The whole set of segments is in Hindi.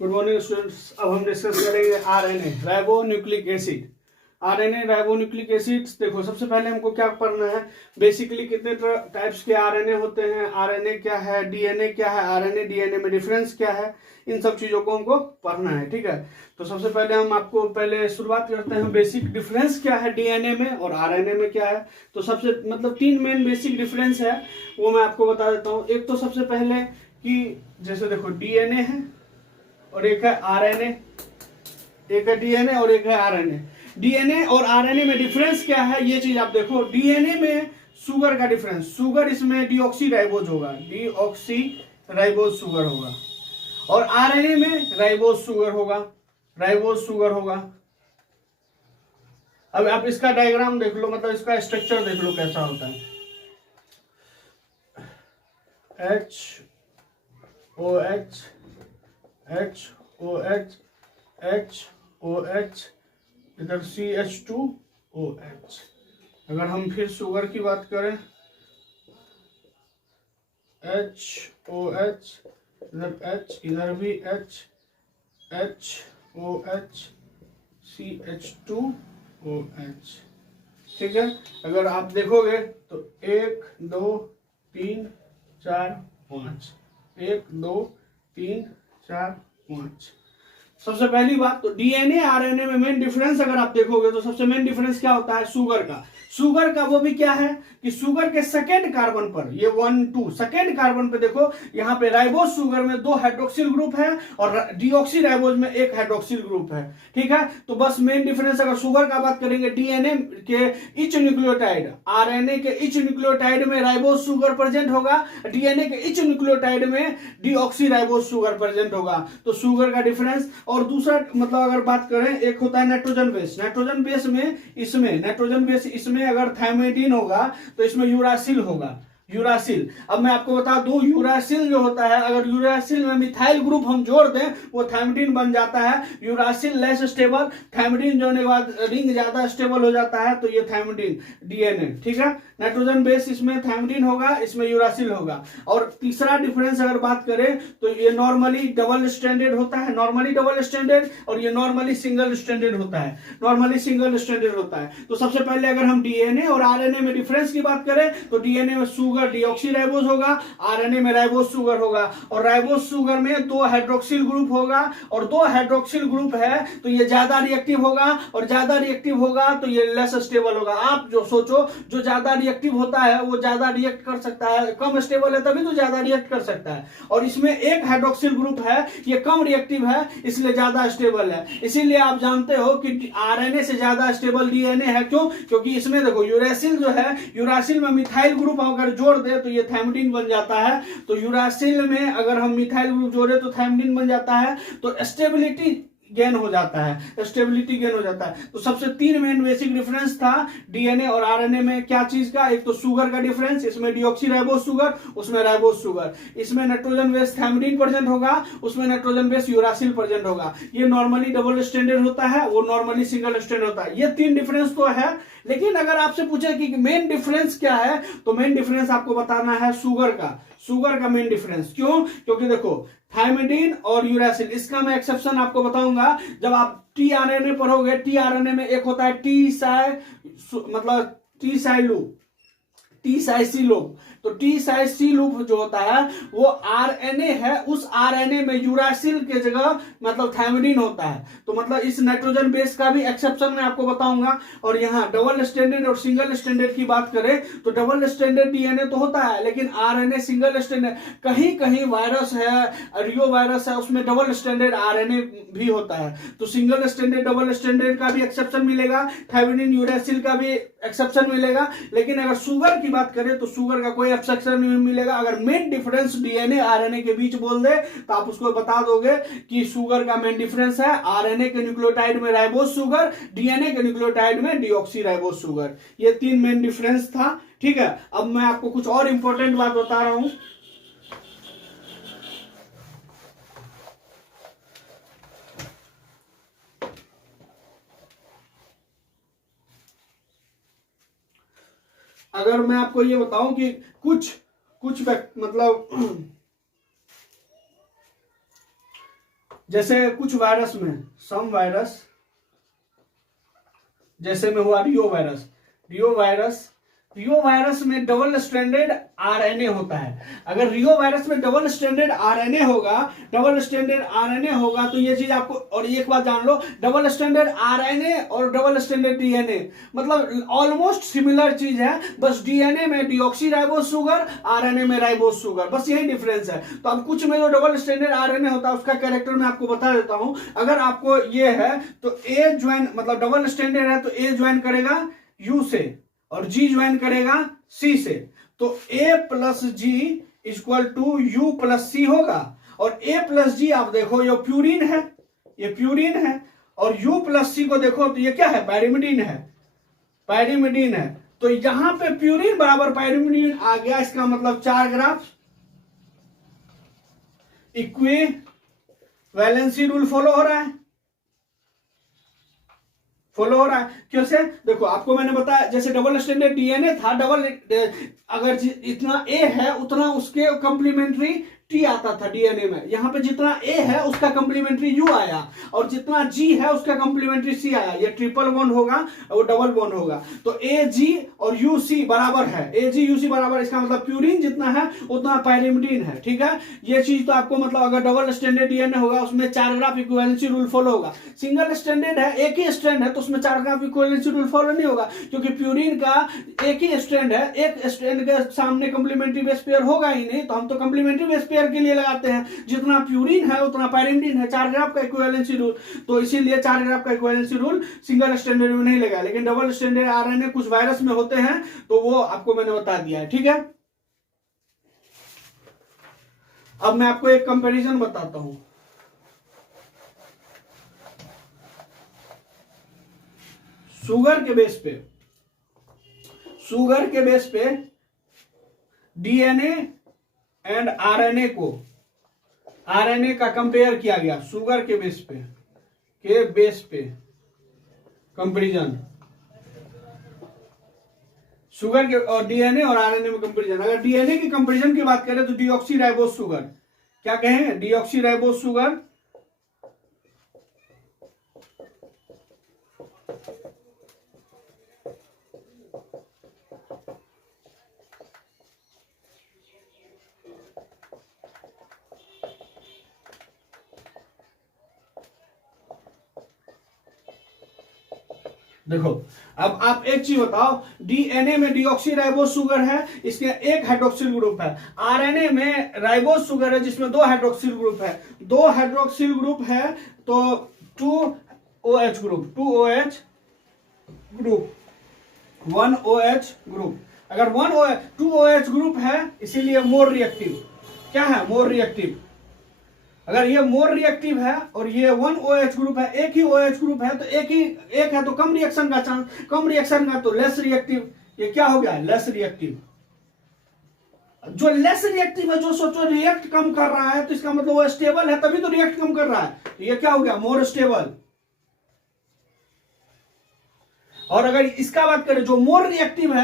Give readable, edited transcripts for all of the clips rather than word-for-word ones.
Good morning students. अब हम डिस्कस करेंगे RNA ribo nucleic acid. RNA ribo nucleic acids. देखो सबसे पहले हमको क्या पढ़ना है, बेसिकली कितने टाइप्स के आरएनए होते हैं, आरएनए क्या है, डीएनए क्या है, आरएनए डीएनए में डिफरेंस क्या है, इन सब चीजों को हमको पढ़ना है। ठीक है, तो सबसे पहले हम आपको पहले शुरुआत करते हैं, बेसिक डिफरेंस क्या है डीएनए में और आरएनए में क्या है। तो सबसे मतलब तीन मेन बेसिक डिफरेंस है, वो मैं आपको बता देता हूँ। एक तो सबसे पहले कि जैसे देखो डीएनए है और एक है आरएनए, एक है डीएनए और एक है आरएनए। डीएनए और आरएनए में डिफरेंस क्या है ये चीज आप देखो। डीएनए में शुगर का डिफरेंस, शुगर इसमें डीऑक्सीराइबोज होगा, डीऑक्सीराइबोज शुगर होगा, और आरएनए में राइबोज शुगर होगा, राइबोज शुगर होगा। अब आप इसका डायग्राम देख लो, मतलब इसका स्ट्रक्चर देख लो कैसा होता है। H O H, H O H, H O H, इधर CH2OH। अगर हम फिर शुगर की बात करें, HOH, इधर H, इधर भी H, HOH, CH2OH। ठीक है, अगर आप देखोगे तो 1 2 3 4 5, 1 2 3 4 5। सबसे पहली बात तो डीएनए आरएनए में मेन डिफरेंस अगर आप देखोगे तो सबसे मेन डिफरेंस क्या होता है, शुगर का। शुगर का वो भी क्या है कि शुगर के सेकेंड कार्बन पर, ये 1 2 सेकेंड कार्बन पे देखो, यहाँ पे राइबोज शुगर में 2 हाइड्रोक्सिल ग्रुप है और डीऑक्सी राइबोज में 1 हाइड्रोक्सिल ग्रुप है। ठीक है, तो बस मेन डिफरेंस अगर शुगर का बात करेंगे, डीएनए के इच न्यूक्लियोटाइड, आरएनए के इच न्यूक्लियोटाइड में राइबोज शुगर प्रेजेंट होगा, डीएनए के इच न्यूक्लियोटाइड में डीऑक्सी राइबोज शुगर प्रेजेंट होगा। तो शुगर का डिफरेंस। और दूसरा मतलब अगर बात करें, एक होता है नाइट्रोजन बेस। नाइट्रोजन बेस में इसमें नाइट्रोजन बेस इसमें अगर थायमिडीन होगा तो इसमें यूरासिल होगा, यूरासिल। अब मैं आपको बता दूं, यूरासिल जो होता है, अगर यूरासिल में मिथाइल ग्रुप हम जोड़ दें वो थायमिडीन बन जाता है। यूरासिल लेस स्टेबल, थायमिडीन जोड़ने के बाद रिंग ज्यादा स्टेबल हो जाता है, तो ये थायमिडीन डीएनए। ठीक है, नाइट्रोजन बेस इसमें थायमिडीन होगा, इसमें यूरासिल होगा। और तीसरा डिफरेंस अगर बात करें तो ये नॉर्मली डबल स्टैंडर्ड होता है, नॉर्मली डबल स्टैंडर्ड, और ये नॉर्मली सिंगल स्टैंडर्ड होता है, नॉर्मली सिंगल स्टैंडर्ड होता है। तो सबसे पहले अगर हम डीएनए और आरएनए में डिफरेंस की बात करें तो डीएनए में शुगर डीऑक्सीराइबोज होगा, आरएनए में राइबोज शुगर होगा, और राइबोज शुगर में 2 हाइड्रोक्सिल ग्रुप होगा, और 2 हाइड्रोक्सिल ग्रुप है तो ये ज्यादा रिएक्टिव होगा, और ज्यादा रिएक्टिव होगा तो ये लेस स्टेबल होगा। आप जो सोचो, जो ज्यादा रिएक्टिव होता है वो ज्यादा रिएक्ट कर सकता है, कम स्टेबल है तभी तो ज्यादा रिएक्ट कर सकता है। और इसमें 1 हाइड्रोक्सिल ग्रुप है, ये कम रिएक्टिव है इसलिए ज्यादा स्टेबल है। इसीलिए आप जानते हो कि आरएनए से ज्यादा स्टेबल डीएनए है। क्यों? क्योंकि इसमें देखो यूरासिल जो है, यूरासिल में मिथाइल ग्रुप अगर जोड़ दे तो ये थायमिडीन बन जाता है। तो यूरासिल में अगर हम मिथाइल ग्रुप जोड़े तो थायमिडीन बन जाता है, तो स्टेबिलिटी गेन हो जाता है, स्टेबिलिटी गेन हो जाता है। तो सबसे 3 मेन बेसिक डिफरेंस था डीएनए और आरएनए में। क्या चीज का? एक तो शुगर का डिफरेंस, इसमें डीऑक्सीराइबोज शुगर, उसमें राइबोज शुगर। इसमें नाइट्रोजन बेस थायमिडीन प्रेजेंट होगा, उसमें नाइट्रोजन बेस यूरासिल प्रेजेंट होगा। ये नॉर्मली डबल स्टैंडर्ड होता है, वो नॉर्मली सिंगल स्टैंडर्ड होता है। ये 3 डिफरेंस तो है, लेकिन अगर आपसे पूछे कि मेन डिफरेंस क्या है तो मेन डिफरेंस आपको बताना है शुगर का। शुगर का मेन डिफरेंस क्यों? क्योंकि देखो थायमिडीन और यूरासिल, इसका मैं एक्सेप्शन आपको बताऊंगा जब आप टीआरएनए पढ़ोगे। टीआरएनए में एक होता है टी साइ, मतलब टी साइलू, टी साइसी लूप। तो टी साइसी लूप जो होता है वो आरएनए है, उस आरएनए में यूरासिल के जगह मतलब थायमिडीन होता है। तो मतलब इस नाइट्रोजन बेस का भी एक्सेप्शन मैं आपको बताऊंगा। और यहाँ डबल स्टैंडर्ड और सिंगल स्टैंडर्ड की बात करें तो डबल स्टैंडर्ड डीएनए तो होता है, लेकिन आरएनए सिंगल स्टैंडर्ड। कहीं कहीं वायरस है, रियो वायरस है, उसमें डबल स्टैंडर्ड आरएनए भी होता है। तो सिंगल स्टैंडर्ड डबल स्टैंडर्ड का भी एक्सेप्शन मिलेगा, थायमिडीन यूरासिल का भी एक्सेप्शन मिलेगा। लेकिन अगर शुगर की बात करें तो शुगर का कोई एक्सेप्शन नहीं मिलेगा। अगर मेन डिफरेंस डीएनए आरएनए के बीच बोल दे तो आप उसको बता दोगे कि शुगर का मेन डिफरेंस है आरएनए के न्यूक्लियोटाइड में राइबोज शुगर, डीएनए के न्यूक्लियोटाइड में डीऑक्सीराइबोज शुगर। ये 3 मेन डिफरेंस था। ठीक है, अब मैं आपको कुछ और इंपॉर्टेंट बात बता रहा हूं। अगर मैं आपको ये बताऊं कि कुछ मतलब जैसे कुछ वायरस में, सम वायरस, जैसे में हुआ रियो वायरस, रियो वायरस में डबल स्ट्रैंडेड आरएनए होता है। अगर रियो वायरस में डबल स्ट्रैंडेड आरएनए होगा तो ये चीज आपको, और एक बात जान लो, डबल स्ट्रैंडेड आरएनए और डबल स्ट्रैंडेड डीएनए मतलब ऑलमोस्ट सिमिलर चीज है, बस डीएनए में डीऑक्सी राइबोस शुगर, आरएनए में राइबोस शुगर, बस यही डिफरेंस है। तो अब कुछ में जो डबल स्ट्रैंडेड आरएनए होता है उसका कैरेक्टर मैं आपको बता देता हूं। अगर आपको ये है तो ए ज्वाइन, मतलब डबल स्ट्रैंडेड है तो ए ज्वाइन करेगा यू से और जी ज्वाइन करेगा सी से, तो A plus G equal to U plus C होगा। और ए प्लस जी आप देखो ये प्यूरिन है, ये प्यूरिन है, और यू प्लस सी को देखो तो ये क्या है, पैरिमिडीन है, पैरिमिडीन है। तो यहां पे प्यूरिन बराबर पैरिमिडीन आ गया, इसका मतलब 4 graph equi valency rule follow हो रहा है, फॉलो हो रहा है। कैसे देखो, आपको मैंने बताया जैसे डबल स्टैंडर्ड डीएनए था, डबल अगर इतना ए है उतना उसके कंप्लीमेंट्री टी आता था डीएनए में, यहां पे जितना ए है उसका कंप्लीमेंट्री यू आया, और जितना जी है उसका कंप्लीमेंट्री सी आया। ये ट्रिपल बॉन्ड होगा और डबल बॉन्ड होगा, तो ए जी और यू सी बराबर है, ए जी यू सी बराबर, इसका मतलब प्यूरिन जितना है उतना पैरिमिडीन है। ठीक है, ये चीज तो आपको मतलब अगर डबल स्टैंडर्ड डीएनए होगा उसमें 4 ग्राफ इक्विवेलेंसी रूल फॉलो होगा। सिंगल स्टैंडर्ड है, एक ही स्ट्रैंड है, तो उसमें 4 ग्राफ इक्विवेलेंसी रूल फॉलो नहीं होगा, क्योंकि प्यूरिन का एक ही स्ट्रैंड है, एक स्ट्रैंड के सामने कंप्लीमेंट्री बेस पेयर होगा ही नहीं, तो हम तो कंप्लीमेंट्री बेस पेयर के लिए लगाते हैं, जितना प्यूरिन है उतना पैरिमिडीन है, 4 ग्राफ का इक्विवेलेंसी रूल। तो इसीलिए 4 ग्राफ का इक्विवेलेंसी रूल सिंगल स्टैंडर्ड में नहीं लगा, लेकिन डबल स्टैंडर्ड आरएनए कुछ वायरस में होते हैं, तो वो आपको मैंने बता दिया है। ठीक है, अब मैं आपको एक कंपैरिजन बताता हूं। शुगर के बेस पे डीएनए एंड आरएनए को, आरएनए का कंपेयर किया गया शुगर के बेस पे कंपैरिजन, शुगर के और डीएनए और आरएनए में कंपैरिजन। अगर डीएनए की कंपैरिजन की बात करें तो डीऑक्सी राइबोस शुगर, क्या कहें, डीऑक्सी राइबोस शुगर देखो, अब आप एक चीज बताओ, डीएनए में डीऑक्सी राइबोस शुगर है, इसके एक हाइड्रोक्सिल ग्रुप है, आरएनए में राइबोस शुगर है जिसमें 2 हाइड्रोक्सिल ग्रुप है, 2 हाइड्रोक्सिल ग्रुप है तो 2OH group, 2OH group, 1OH group. अगर 2OH ग्रुप है इसीलिए मोर रिएक्टिव, क्या है, मोर रिएक्टिव। अगर ये मोर रिएक्टिव है और ये 1OH ग्रुप है, एक ही OH ग्रुप है, तो एक है तो कम रिएक्शन का चांस, कम रिएक्शन का तो लेस रिएक्टिव, ये क्या हो गया, लेस रिएक्टिव। जो लेस रिएक्टिव है, जो सोचो रिएक्ट कम कर रहा है, तो इसका मतलब वो स्टेबल है, तभी तो रिएक्ट कम कर रहा है, तो ये क्या हो गया, मोर स्टेबल। और अगर इसका बात करें जो मोर रिएक्टिव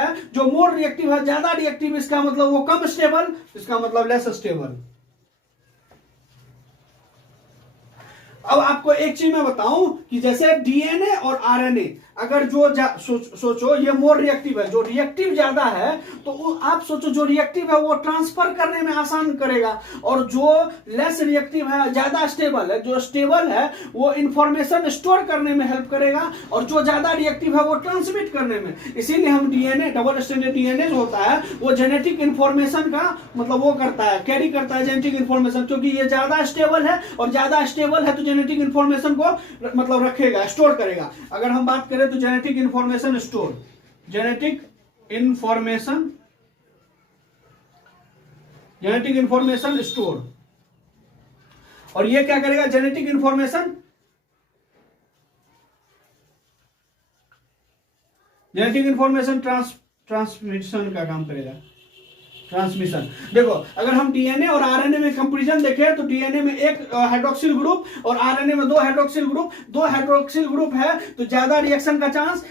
है, ज्यादा रिएक्टिव, इसका मतलब वो कम स्टेबल, इसका मतलब लेस स्टेबल। अब आपको एक चीज मैं बताऊं कि जैसे डीएनए और आरएनए, अगर जो सोचो ये मोर रिएक्टिव है, जो रिएक्टिव ज्यादा है, तो आप सोचो जो रिएक्टिव है वो ट्रांसफर करने में आसान करेगा, और जो लेस रिएक्टिव है, ज्यादा स्टेबल है, जो स्टेबल है वो इंफॉर्मेशन स्टोर करने में हेल्प करेगा, और जो ज्यादा रिएक्टिव है वो ट्रांसमिट करने में। इसीलिए हम डीएनए, डबल स्टैंडर्ड डीएनए जो होता है वो जेनेटिक इंफॉर्मेशन का मतलब वो करता है, कैरी करता है जेनेटिक इंफॉर्मेशन, क्योंकि ये ज्यादा स्टेबल है, और ज्यादा स्टेबल है तो जेनेटिक इंफॉर्मेशन को मतलब रखेगा, स्टोर करेगा। अगर हम बात करें तो genetic information store, genetic information store, और ये क्या करेगा, जेनेटिक इंफॉर्मेशन ट्रांसमिशन का काम करेगा। ट्रांसमिशन। देखो अगर हम डीएनए और आरएनए में कंपैरिजन देखें तो डीएनए में एक हाइड्रोक्सिल ग्रुप और आरएनए में 2 हाइड्रोक्सिल ग्रुप, 2 हाइड्रोक्सिल ग्रुप है तो ज्यादा रिएक्शन का चांस,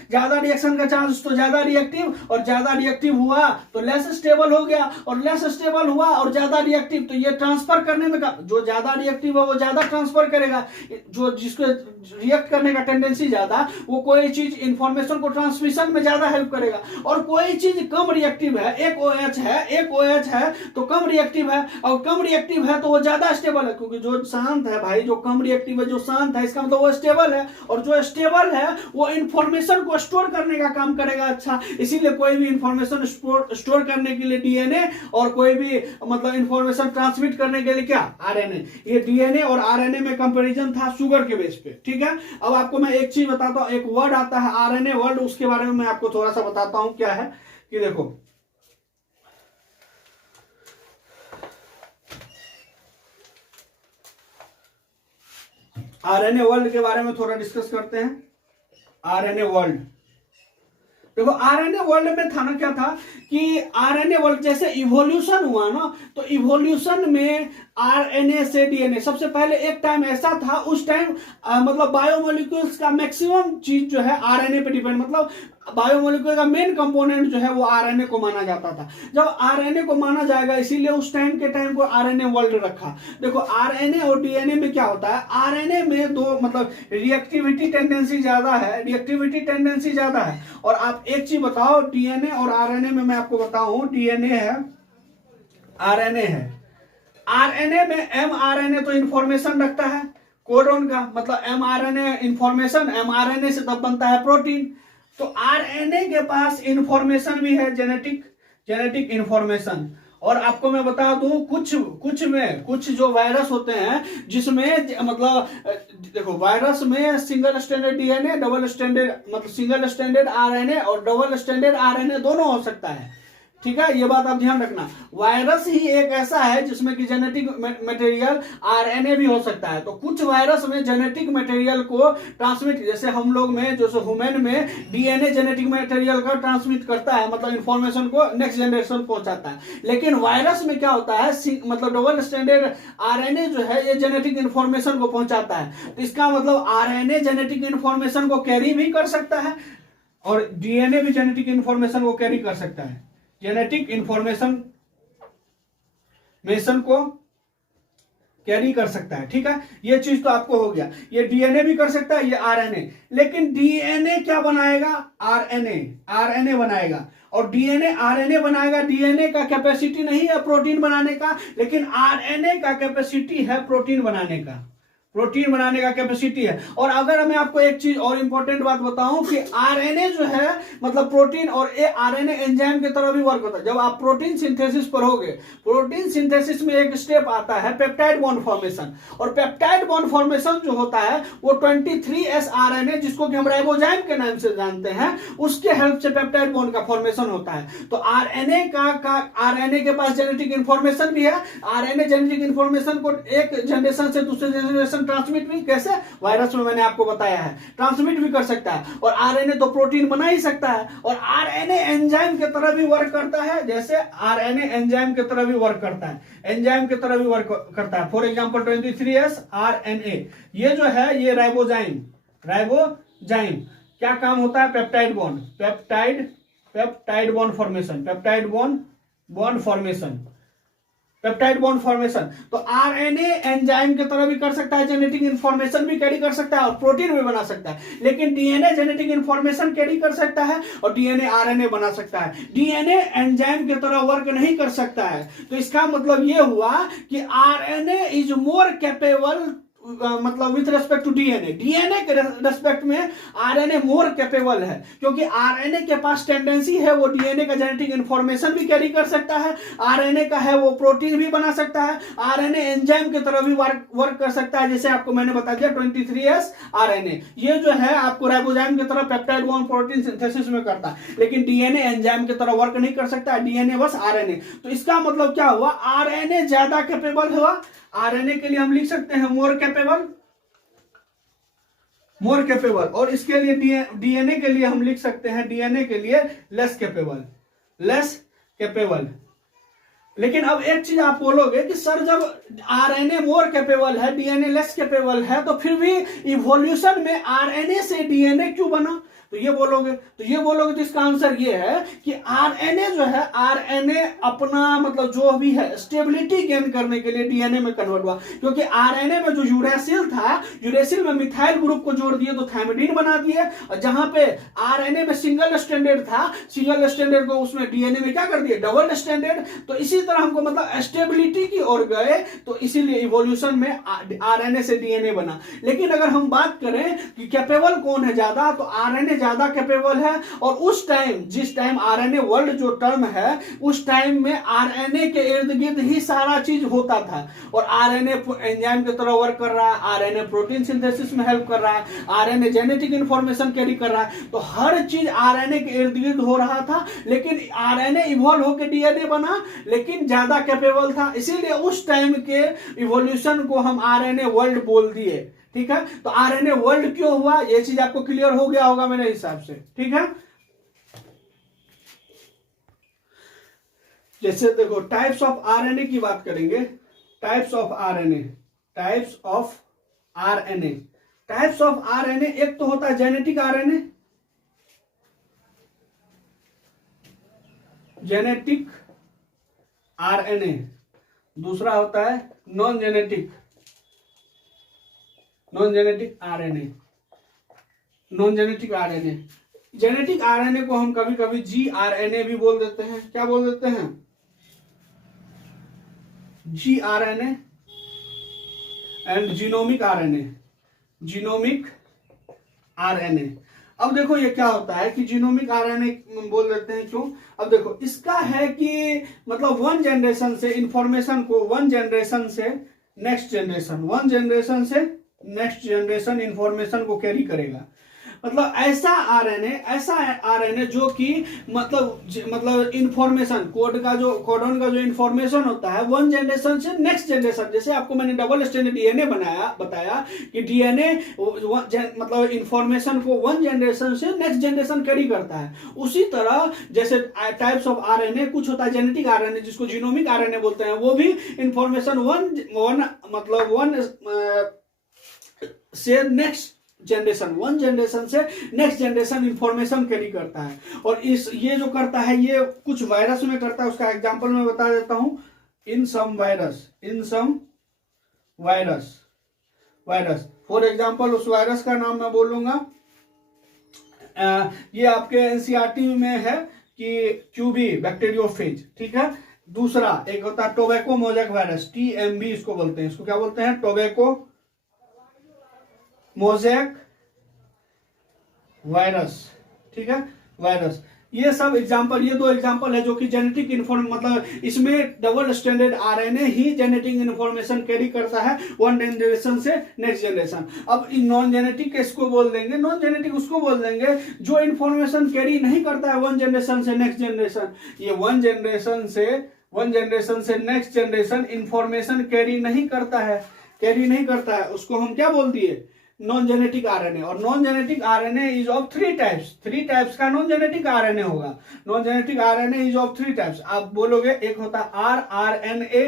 तो ज्यादा रिएक्टिव, और ज्यादा रिएक्टिव हुआ तो लेस स्टेबल हो गया, और लेस स्टेबल हुआ और ज्यादा रिएक्टिव, तो ये ट्रांसफर करने में जो ज्यादा रिएक्टिव है वो ज्यादा ट्रांसफर करेगा, जो जिसको रिएक्ट करने का टेंडेंसी ज्यादा, वो कोई चीज इंफॉर्मेशन को ट्रांसमिशन में ज्यादा हेल्प करेगा। और कोई चीज कम रिएक्टिव है, एक OH है तो कम रिएक्टिव है, और कम रिएक्टिव है तो वो ज्यादा स्टेबल है, क्योंकि जो शांत है भाई, जो कम रिएक्टिव है, जो शांत है, इसका मतलब वो स्टेबल है, और जो स्टेबल है वो इंफॉर्मेशन को स्टोर करने का काम करेगा। अच्छा, इसीलिए कोई भी इंफॉर्मेशन स्टोर करने के लिए डीएनए, और कोई भी मतलब इंफॉर्मेशन ट्रांसमिट करने के लिए क्या, आरएनए। ये डीएनए और आरएनए में कंपैरिजन था शुगर के बेस पे, ठीक है। अब आपको मैं एक चीज बताता हूं, एक वर्ड आता है आरएनए वर्ड, उसके बारे में मैं आपको थोड़ा सा बताता हूं क्या है। कि देखो आरएनए वर्ल्ड के बारे में थोड़ा डिस्कस करते हैं। आरएनए वर्ल्ड, देखो आरएनए वर्ल्ड में था ना, क्या था कि आरएनए वर्ल्ड जैसे इवोल्यूशन हुआ ना, तो इवोल्यूशन में आरएनए से डीएनए, सबसे पहले एक टाइम ऐसा था, उस टाइम मतलब बायोमोलिक्यूल्स का मैक्सिमम चीज जो है आरएनए पे डिपेंड, मतलब बायोमोलिक्यूल का मेन कंपोनेंट जो है वो आरएनए को माना जाता था। जब आरएनए को माना जाएगा, इसीलिए उस टाइम के टाइम को आरएनए वर्ल्ड रखा। देखो आरएनए और डीएनए में क्या होता है, आरएनए में दो मतलब रिएक्टिविटी टेंडेंसी ज्यादा है, और आप एक चीज बताओ, डीएनए और आरएनए में मैं आपको बताऊं, डीएनए है, आरएनए है, आरएनए में एमआरएनए तो इंफॉर्मेशन रखता है कोडोन का, मतलब एमआरएनए इंफॉर्मेशन, एमआरएनए से तब बनता है प्रोटीन। तो आरएनए के पास इंफॉर्मेशन भी है, जेनेटिक इंफॉर्मेशन। और आपको मैं बता दूं, कुछ जो वायरस होते हैं जिसमें मतलब देखो वायरस में single standard DNA, double standard मतलब सिंगल स्टैंडर्ड आरएनए और डबल स्टैंडर्ड आरएनए दोनों हो सकता है, ठीक है। ये बात आप ध्यान रखना। वायरस ही एक ऐसा है जिसमें कि जेनेटिक मटेरियल आरएनए भी हो सकता है। तो कुछ वायरस में जेनेटिक मटेरियल को ट्रांसमिट, जैसे हम लोग में जो ह्यूमन में डीएनए जेनेटिक मटेरियल का ट्रांसमिट करता है, मतलब इंफॉर्मेशन को नेक्स्ट जनरेशन पहुंचाता है। लेकिन वायरस में क्या होता है, मतलब डबल स्टैंडर्ड आरएनए जो है ये जेनेटिक इंफॉर्मेशन को पहुंचाता है। तो इसका मतलब आरएनए जेनेटिक इंफॉर्मेशन को कैरी भी कर सकता है, और डीएनए भी जेनेटिक इंफॉर्मेशन को कैरी कर सकता है, जेनेटिक इंफॉर्मेशन को कैरी कर सकता है, ठीक है। ये चीज तो आपको हो गया, ये डीएनए भी कर सकता है, ये आरएनए। लेकिन डीएनए क्या बनाएगा, आरएनए बनाएगा, और डीएनए आरएनए बनाएगा। डीएनए का कैपेसिटी नहीं है प्रोटीन बनाने का, लेकिन आरएनए का कैपेसिटी है प्रोटीन बनाने का कैपेसिटी है। और अगर मैं आपको एक चीज और इंपॉर्टेंट बात बताऊं कि आरएनए जो है मतलब प्रोटीन और आरएनए एंजाइम की तरह भी वर्क होता है। जब आप प्रोटीन सिंथेसिस पढ़ोगे, प्रोटीन सिंथेसिस में एक स्टेप आता है पेप्टाइड बॉन्ड फॉर्मेशन, और पेप्टाइड बॉन्ड फॉर्मेशन जो होता है वो 23S आरएनए, जिसको कि हम राइबोजाइम के नाम से जानते हैं, उसके हेल्प से पेप्टाइड बॉन्ड का फॉर्मेशन होता है। तो आरएनए आरएनए के पास जेनेटिक इंफॉर्मेशन भी है। आरएनए जेनेटिक इंफॉर्मेशन को एक जनरेशन से दूसरे जनरेशन ट्रांसमिट भी, कैसे, वायरस में मैंने आपको बताया है, ट्रांसमिट भी कर सकता है। और आरएनए तो प्रोटीन बना ही सकता है, और आरएनए एंजाइम की तरह भी वर्क करता है, जैसे आरएनए एंजाइम की तरह भी वर्क करता है, फॉर एग्जांपल 23S आरएनए, ये जो है ये राइबोजाइम क्या काम होता है, पेप्टाइड बॉन्ड फॉर्मेशन। तो आरएनए एंजाइम की तरह भी कर सकता है, जेनेटिक इंफॉर्मेशन भी कैरी कर सकता है, और प्रोटीन भी बना सकता है। लेकिन डीएनए जेनेटिक इंफॉर्मेशन कैरी कर सकता है, और डीएनए आरएनए बना सकता है। डीएनए एंजाइम की तरह वर्क नहीं कर सकता है। तो इसका मतलब यह हुआ कि आरएनए इज मोर कैपेबल, मतलब विथ रेस्पेक्ट टू डीएनए के रेस्पेक्ट में आरएनए मोर कैपेबल है, क्योंकि आरएनए के पास टेंडेंसी है वो डीएनए का जेनेटिक इंफॉर्मेशन भी कैरी कर सकता है, आरएनए का है वो प्रोटीन भी बना सकता है, आरएनए एंजाइम की तरह भी वर्क कर सकता है, जैसे आपको मैंने बता दिया 23S आरएनए, ये जो है आपको राइबोजाइम की तरह पेप्टाइड बॉन्ड प्रोटीन सिंथेसिस में करता है, लेकिन डीएनए एंजाइम की तरह वर्क नहीं कर सकता है, डीएनए बस आरएनए। तो इसका मतलब क्या हुआ, आरएनए ज्यादा कैपेबल हुआ। आरएनए के लिए हम लिख सकते हैं मोर कैपेबल, और इसके लिए डीएनए के लिए हम लिख सकते हैं, डीएनए के लिए लेस कैपेबल। लेकिन अब एक चीज आप बोलोगे कि सर जब आरएनए मोर कैपेबल है, डीएनए लेस कैपेबल है, तो फिर भी इवोल्यूशन में आरएनए से डीएनए क्यों बना? तो ये बोलोगे तो इसका आंसर ये है कि आरएनए जो है, आरएनए अपना मतलब जो भी है स्टेबिलिटी गेन करने के लिए डीएनए में कन्वर्ट हुआ, क्योंकि आरएनए में जो यूरेसिल था, यूरेसिल में मिथाइल ग्रुप को जोड़ दिए तो थायमिडीन बना दिए, और जहां पे आरएनए में सिंगल स्ट्रैंडेड था, सिंगल स्ट्रैंडेड को उसमें डीएनए में क्या कर दिए, डबल स्ट्रैंडेड। तो इसी तरह हमको मतलब स्टेबिलिटी की ओर गए, तो इसीलिए इवोल्यूशन में आरएनए से डीएनए बना। लेकिन अगर हम बात करें कि कैपेबल कौन है ज्यादा, तो आरएनए ज्यादा कैपेबल है। और उस टाइम, जिस टाइम आरएनए वर्ल्ड जो टर्म है, उस टाइम में आरएनए के इर्द गिर्द ही सारा चीज होता था, और आरएनए एंजाइम की तरह वर्क कर रहा है, आरएनए प्रोटीन सिंथेसिस में हेल्प कर रहा है, आरएनए जेनेटिक इंफॉर्मेशन कैरी कर रहा है, तो हर चीज आरएनए के इर्द गिर्द हो रहा था। लेकिन आरएनए इवॉल्व होकर डीएनए बना, लेकिन ज्यादा कैपेबल था, इसीलिए उस टाइम के इवोल्यूशन को हम आरएनए वर्ल्ड बोल दिए। ठीक है, तो आरएनए वर्ल्ड क्यों हुआ, ये चीज आपको क्लियर हो गया होगा मेरे हिसाब से। ठीक है, जैसे देखो टाइप्स ऑफ आरएनए की बात करेंगे, types of RNA, types of RNA, types of RNA, एक तो होता है जेनेटिक आरएनए, जेनेटिक आरएनए, दूसरा होता है non genetic, non genetic RNA, non genetic RNA. Genetic RNA को हम कभी कभी जीआरएनए भी बोल देते हैं। क्या बोल देते हैं? GRNA and genomic RNA, genomic RNA. अब देखो ये क्या होता है कि जीनोमिक आरएनए बोल देते हैं, क्यों? अब देखो इसका है कि मतलब वन जनरेशन से इंफॉर्मेशन को, वन जनरेशन से नेक्स्ट जनरेशन, वन जनरेशन से नेक्स्ट जनरेशन इंफॉर्मेशन को कैरी करेगा। मतलब ऐसा आरएनए जो कि मतलब इंफॉर्मेशन, कोड का जो, कोडॉन का जो इंफॉर्मेशन होता है वन जनरेशन से नेक्स्ट जनरेशन, जैसे आपको मैंने डबल स्ट्रैंडेड डीएनए बताया कि डीएनए मतलब इंफॉर्मेशन को वन जनरेशन से नेक्स्ट जनरेशन कैरी करता है। उसी तरह जैसे टाइप्स ऑफ आरएनए, कुछ होता है जेनेटिक आरएनए जिसको जीनोमिक आरएनए बोलते हैं, वो भी इंफॉर्मेशन वन से नेक्स्ट जनरेशन, वन जनरेशन से नेक्स्ट जनरेशन इंफॉर्मेशन कैरी करता है। और ये जो करता है, ये कुछ वायरस में करता है। उसका एग्जांपल मैं बता देता हूं, इन सम वायरस फॉर एग्जांपल, उस वायरस का नाम मैं बोलूंगा, ये आपके एनसीईआरटी में है कि क्यूबी बैक्टीरियोफेज। ठीक है, दूसरा एक होता है टोबैको मोजैक वायरस, टीएमवी इसको बोलते हैं। इसको क्या बोलते हैं? Tobacco mosaic virus. ठीक है, वायरस। ये सब एग्जांपल, ये दो एग्जांपल है जो कि जेनेटिक मतलब इसमें डबल स्ट्रैंडेड आरएनए ही जेनेटिक इंफॉर्मेशन कैरी करता है वन जनरेशन से नेक्स्ट जनरेशन। अब नॉन जेनेटिक इसको बोल देंगे, नॉन जेनेटिक उसको बोल देंगे जो इंफॉर्मेशन कैरी नहीं करता है वन जनरेशन से नेक्स्ट जनरेशन। ये वन जनरेशन से नेक्स्ट जनरेशन इंफॉर्मेशन कैरी नहीं करता है, उसको हम क्या बोल दिए? Non genetic RNA. और non genetic RNA is of three types का नॉन जेनेटिक आरएनए होगा। Non genetic RNA is of three types. आप बोलोगे एक होता है आरआरएनए,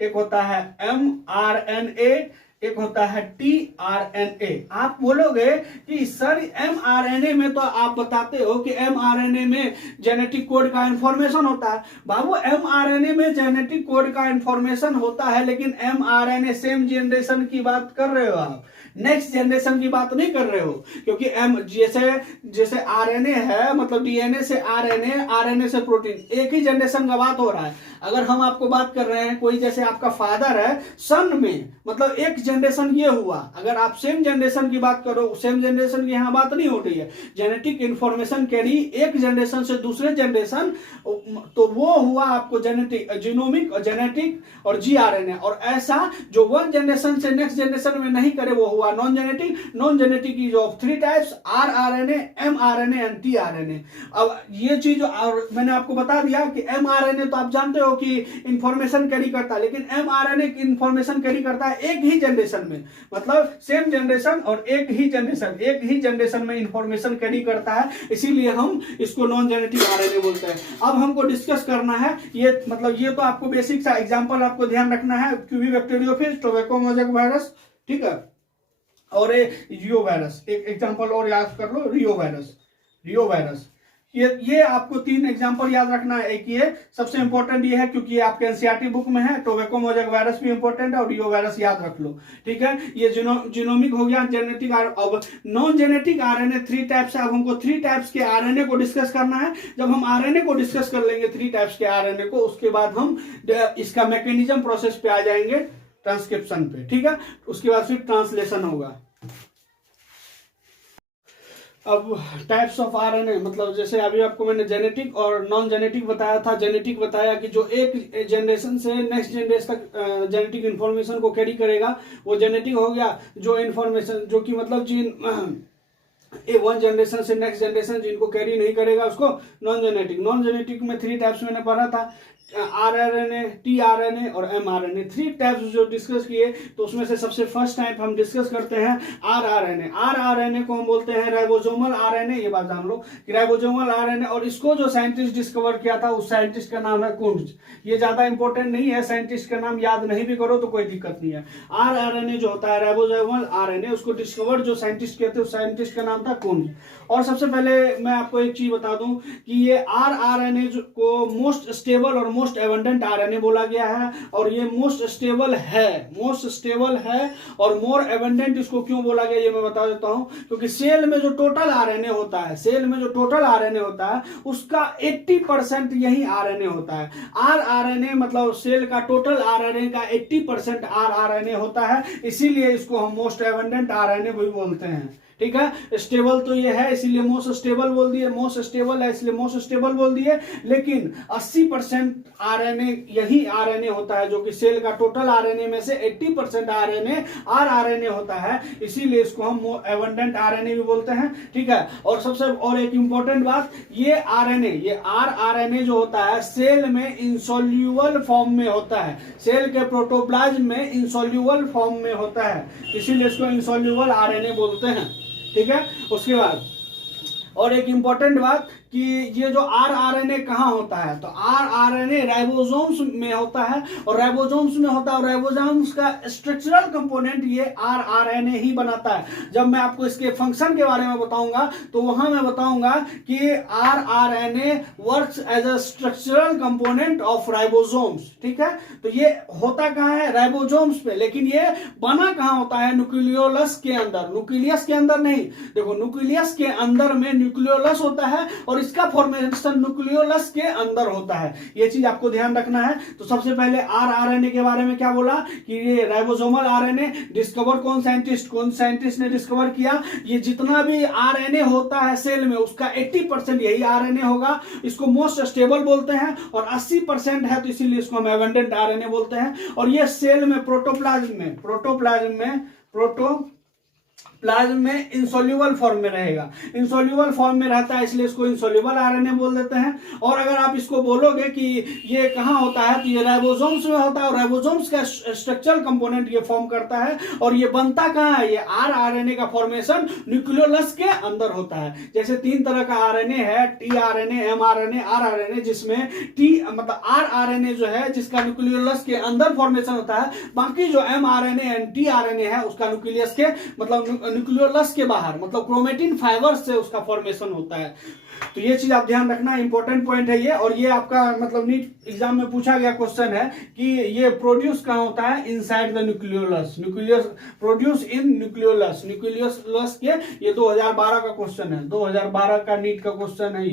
एक होता है एमआरएनए, एक होता है टीआरएनए। आप बोलोगे कि सर एमआरएनए में तो आप बताते हो कि एमआरएनए में जेनेटिक कोड का इंफॉर्मेशन होता है। बाबू एमआरएनए में जेनेटिक कोड का इंफॉर्मेशन होता है, लेकिन एमआरएनए सेम जनरेशन की बात कर रहे हो आप, नेक्स्ट जनरेशन की बात नहीं कर रहे हो। क्योंकि जैसे आरएनए है, मतलब डीएनए से आरएनए, आरएनए से प्रोटीन, एक ही जनरेशन का बात हो रहा है। अगर हम आपको बात कर रहे हैं, कोई जैसे आपका फादर है, सन में मतलब एक जनरेशन ये हुआ। अगर आप सेम जनरेशन की बात करो, सेम जनरेशन की यहाँ बात नहीं हो रही है। जेनेटिक इंफॉर्मेशन कैरी एक जनरेशन से दूसरे जनरेशन, तो वो हुआ आपको जेनेटिक, जीनोमिक और जेनेटिक और जीआरएनए। और ऐसा जो वन जनरेशन से नेक्स्ट जनरेशन में नहीं करे वो हुआ non genetic. Non genetic is of three types, rRNA, mRNA and tRNA. अब ये चीज मैंने आपको बता दिया कि एमआरएनए तो आप जानते हो हो कि इंफॉर्मेशन कैरी करता है, लेकिन mRNA इंफॉर्मेशन कैरी करता है एक ही जनरेशन में, मतलब सेम जनरेशन और एक ही जनरेशन में इंफॉर्मेशन कैरी करता है, इसीलिए हम इसको नॉन जेनेटिक आरएनए बोलते हैं। अब हमको डिस्कस करना है ये, मतलब ये तो आपको बेसिक सा एग्जांपल आपको ध्यान रखना है, qv bacteriophage, tobacco mosaic virus, ठीक है, और रियो वायरस। एक एग्जांपल और याद कर लो, रियो वायरस। ये आपको 3 एग्जांपल याद रखना है। एक ये सबसे इंपॉर्टेंट ये है क्योंकि ये आपके एनसीईआरटी बुक में है। टोबैको मोज़ेक वायरस भी इंपॉर्टेंट है और रियो वायरस याद रख लो, ठीक है। ये जीनोमिक हो गया, जेनेटिक। अब नॉन जेनेटिक आरएनए 3 टाइप्स है। अब हमको 3 टाइप्स के आरएनए को डिस्कस करना है। जब हम आरएनए को डिस्कस कर लेंगे 3 टाइप्स के आरएनए को, उसके बाद हम इसका मैकेनिज्म प्रोसेस पे आ जाएंगे, ट्रांसक्रिप्शन पे, ठीक है। उसके बाद फिर ट्रांसलेशन होगा। अब टाइप्स ऑफ आरएनए, मतलब जैसे अभी आपको मैंने जेनेटिक और नॉन जेनेटिक बताया था। जेनेटिक बताया कि जो एक जनरेशन से नेक्स्ट जनरेशन तक जेनेटिक इंफॉर्मेशन को कैरी करेगा, वो जेनेटिक हो गया। जो इंफॉर्मेशन जो कि मतलब जिन वन जनरेशन से नेक्स्ट जनरेशन जिनको कैरी नहीं करेगा, उसको नॉन जेनेटिक। नॉन जेनेटिक में 3 टाइप्स मैंने पढ़ा था, आरआरएनए, टीआरएनए और एमआरएनए। 3 टाइप्स जो डिस्कस किए, तो उसमें से सबसे फर्स्ट टाइप हम डिस्कस करते हैं आरआरएनए। आरआरएनए को हम बोलते हैं राइबोसोमल आरएनए। ये बात जान लो कि राइबोसोमल आरएनए, और इसको जो साइंटिस्ट डिस्कवर किया था उस साइंटिस्ट का नाम है कुंज। ये ज्यादा इंपॉर्टेंट नहीं है, साइंटिस्ट का नाम याद नहीं भी करो तो कोई दिक्कत नहीं है। आरआरएनए जो होता है राइबोसोमल आरएनए, उसको डिस्कवर जो साइंटिस्ट किए थे उस साइंटिस्ट का नाम था कुंज। और सबसे पहले मैं आपको एक चीज बता दूं कि ये आरआरएनए को मोस्ट स्टेबल और मोस्ट एबंडेंट आरएनए बोला गया है। और ये मोस्ट स्टेबल है और मोर एबंडेंट इसको क्यों बोला गया ये मैं बता देता हूं। क्योंकि सेल में जो टोटल आरएनए होता है उसका 80% यही आरएनए होता है। आरआरएनए मतलब सेल का टोटल आरएनए का 80% आरआरएनए होता है, इसीलिए इसको हम मोस्ट एबंडेंट आरएनए भी बोलते हैं, ठीक है। स्टेबल तो ये है इसीलिए मोस्ट स्टेबल बोल दिए, मोस्ट स्टेबल है इसलिए मोस्ट स्टेबल बोल दिए। लेकिन 80% आरएनए यही आरएनए होता है, जो कि सेल का टोटल आरएनए में से 80% आरएनए आरआरएनए होता है, इसीलिए इसको हम एबंडेंट आरएनए भी बोलते हैं, ठीक है। और एक इंपॉर्टेंट बात, ये आरआरएनए जो होता है सेल में इंसोल्यूबल फॉर्म में होता है, सेल के प्रोटोप्लाज्म में इंसोल्यूबल फॉर्म में होता है, इसीलिए इसको इंसोल्यूबल आरएनए बोलते हैं, ठीक है। उसके बाद और एक इंपॉर्टेंट बात कि ये जो आरआरएनए कहाँ होता है, तो आरआरएनए राइबोसोम्स में होता है, और राइबोसोम्स का स्ट्रक्चरल कंपोनेंट ये आरआरएनए ही बनाता है। जब मैं आपको इसके फंक्शन के बारे में बताऊंगा तो वहां मैं बताऊंगा कि rRNA works as a structural component of ribosomes, ठीक है। तो ये होता कहाँ है, राइबोसोम्स पे, लेकिन ये बना कहाँ होता है, न्यूक्लियोलस के अंदर, न्यूक्लियस के अंदर नहीं। देखो न्यूक्लियस के अंदर में न्यूक्लियोलस होता है और इसका फॉर्मेशन न्यूक्लियोलस के अंदर होता है, ये चीज आपको ध्यान रखना है। तो सबसे पहले आरआरएनए के बारे में क्या बोला कि ये राइबोसोमल आरएनए डिस्कवर कौन साइंटिस्ट ने डिस्कवर किया। ये जितना भी आरएनए होता है सेल में उसका 80% यही आरएनए होगा, इसको मोस्ट स्टेबल बोलते हैं, और 80% है तो इसीलिए इसको हम एबंडेंट आरएनए बोलते हैं। और ये सेल में प्लाज्म में इंसोल्यूबल फॉर्म में रहेगा, इंसोल्यूबल फॉर्म में रहता है इसलिए इसको इंसोल्यूबल आरएनए बोल देते हैं। और अगर आप इसको बोलोगे कि ये कहाँ होता है तो ये राइबोसोम्स में होता है, और राइबोसोम्स का स्ट्रक्चरल कंपोनेंट ये फॉर्म करता है। और ये बनता कहाँ है, ये आरआरएनए का फॉर्मेशन न्यूक्लियोलस के अंदर होता है। जैसे 3 तरह का आरएनए है, टीआरएनए, एमआरएनए, आरआरएनए, जिसमें टी मतलब आरआरएनए जो है जिसका न्यूक्लियोलस के अंदर फॉर्मेशन होता है, बाकी जो एमआरएनए एंड टीआरएनए है उसका न्यूक्लियस के मतलब न्यूक्लियोलस के बाहर मतलब क्रोमेटिन फाइबर्स से उसका फॉर्मेशन होता है। तो ये चीज आप ध्यान रखना, इंपॉर्टेंट पॉइंट है ये। और ये आपका मतलब नीट एग्जाम में पूछा गया क्वेश्चन है कि ये प्रोड्यूस कहां होता है, inside the nucleolus, produce in nucleolus के। ये 2012 का क्वेश्चन है, 2012 का नीट का क्वेश्चन है,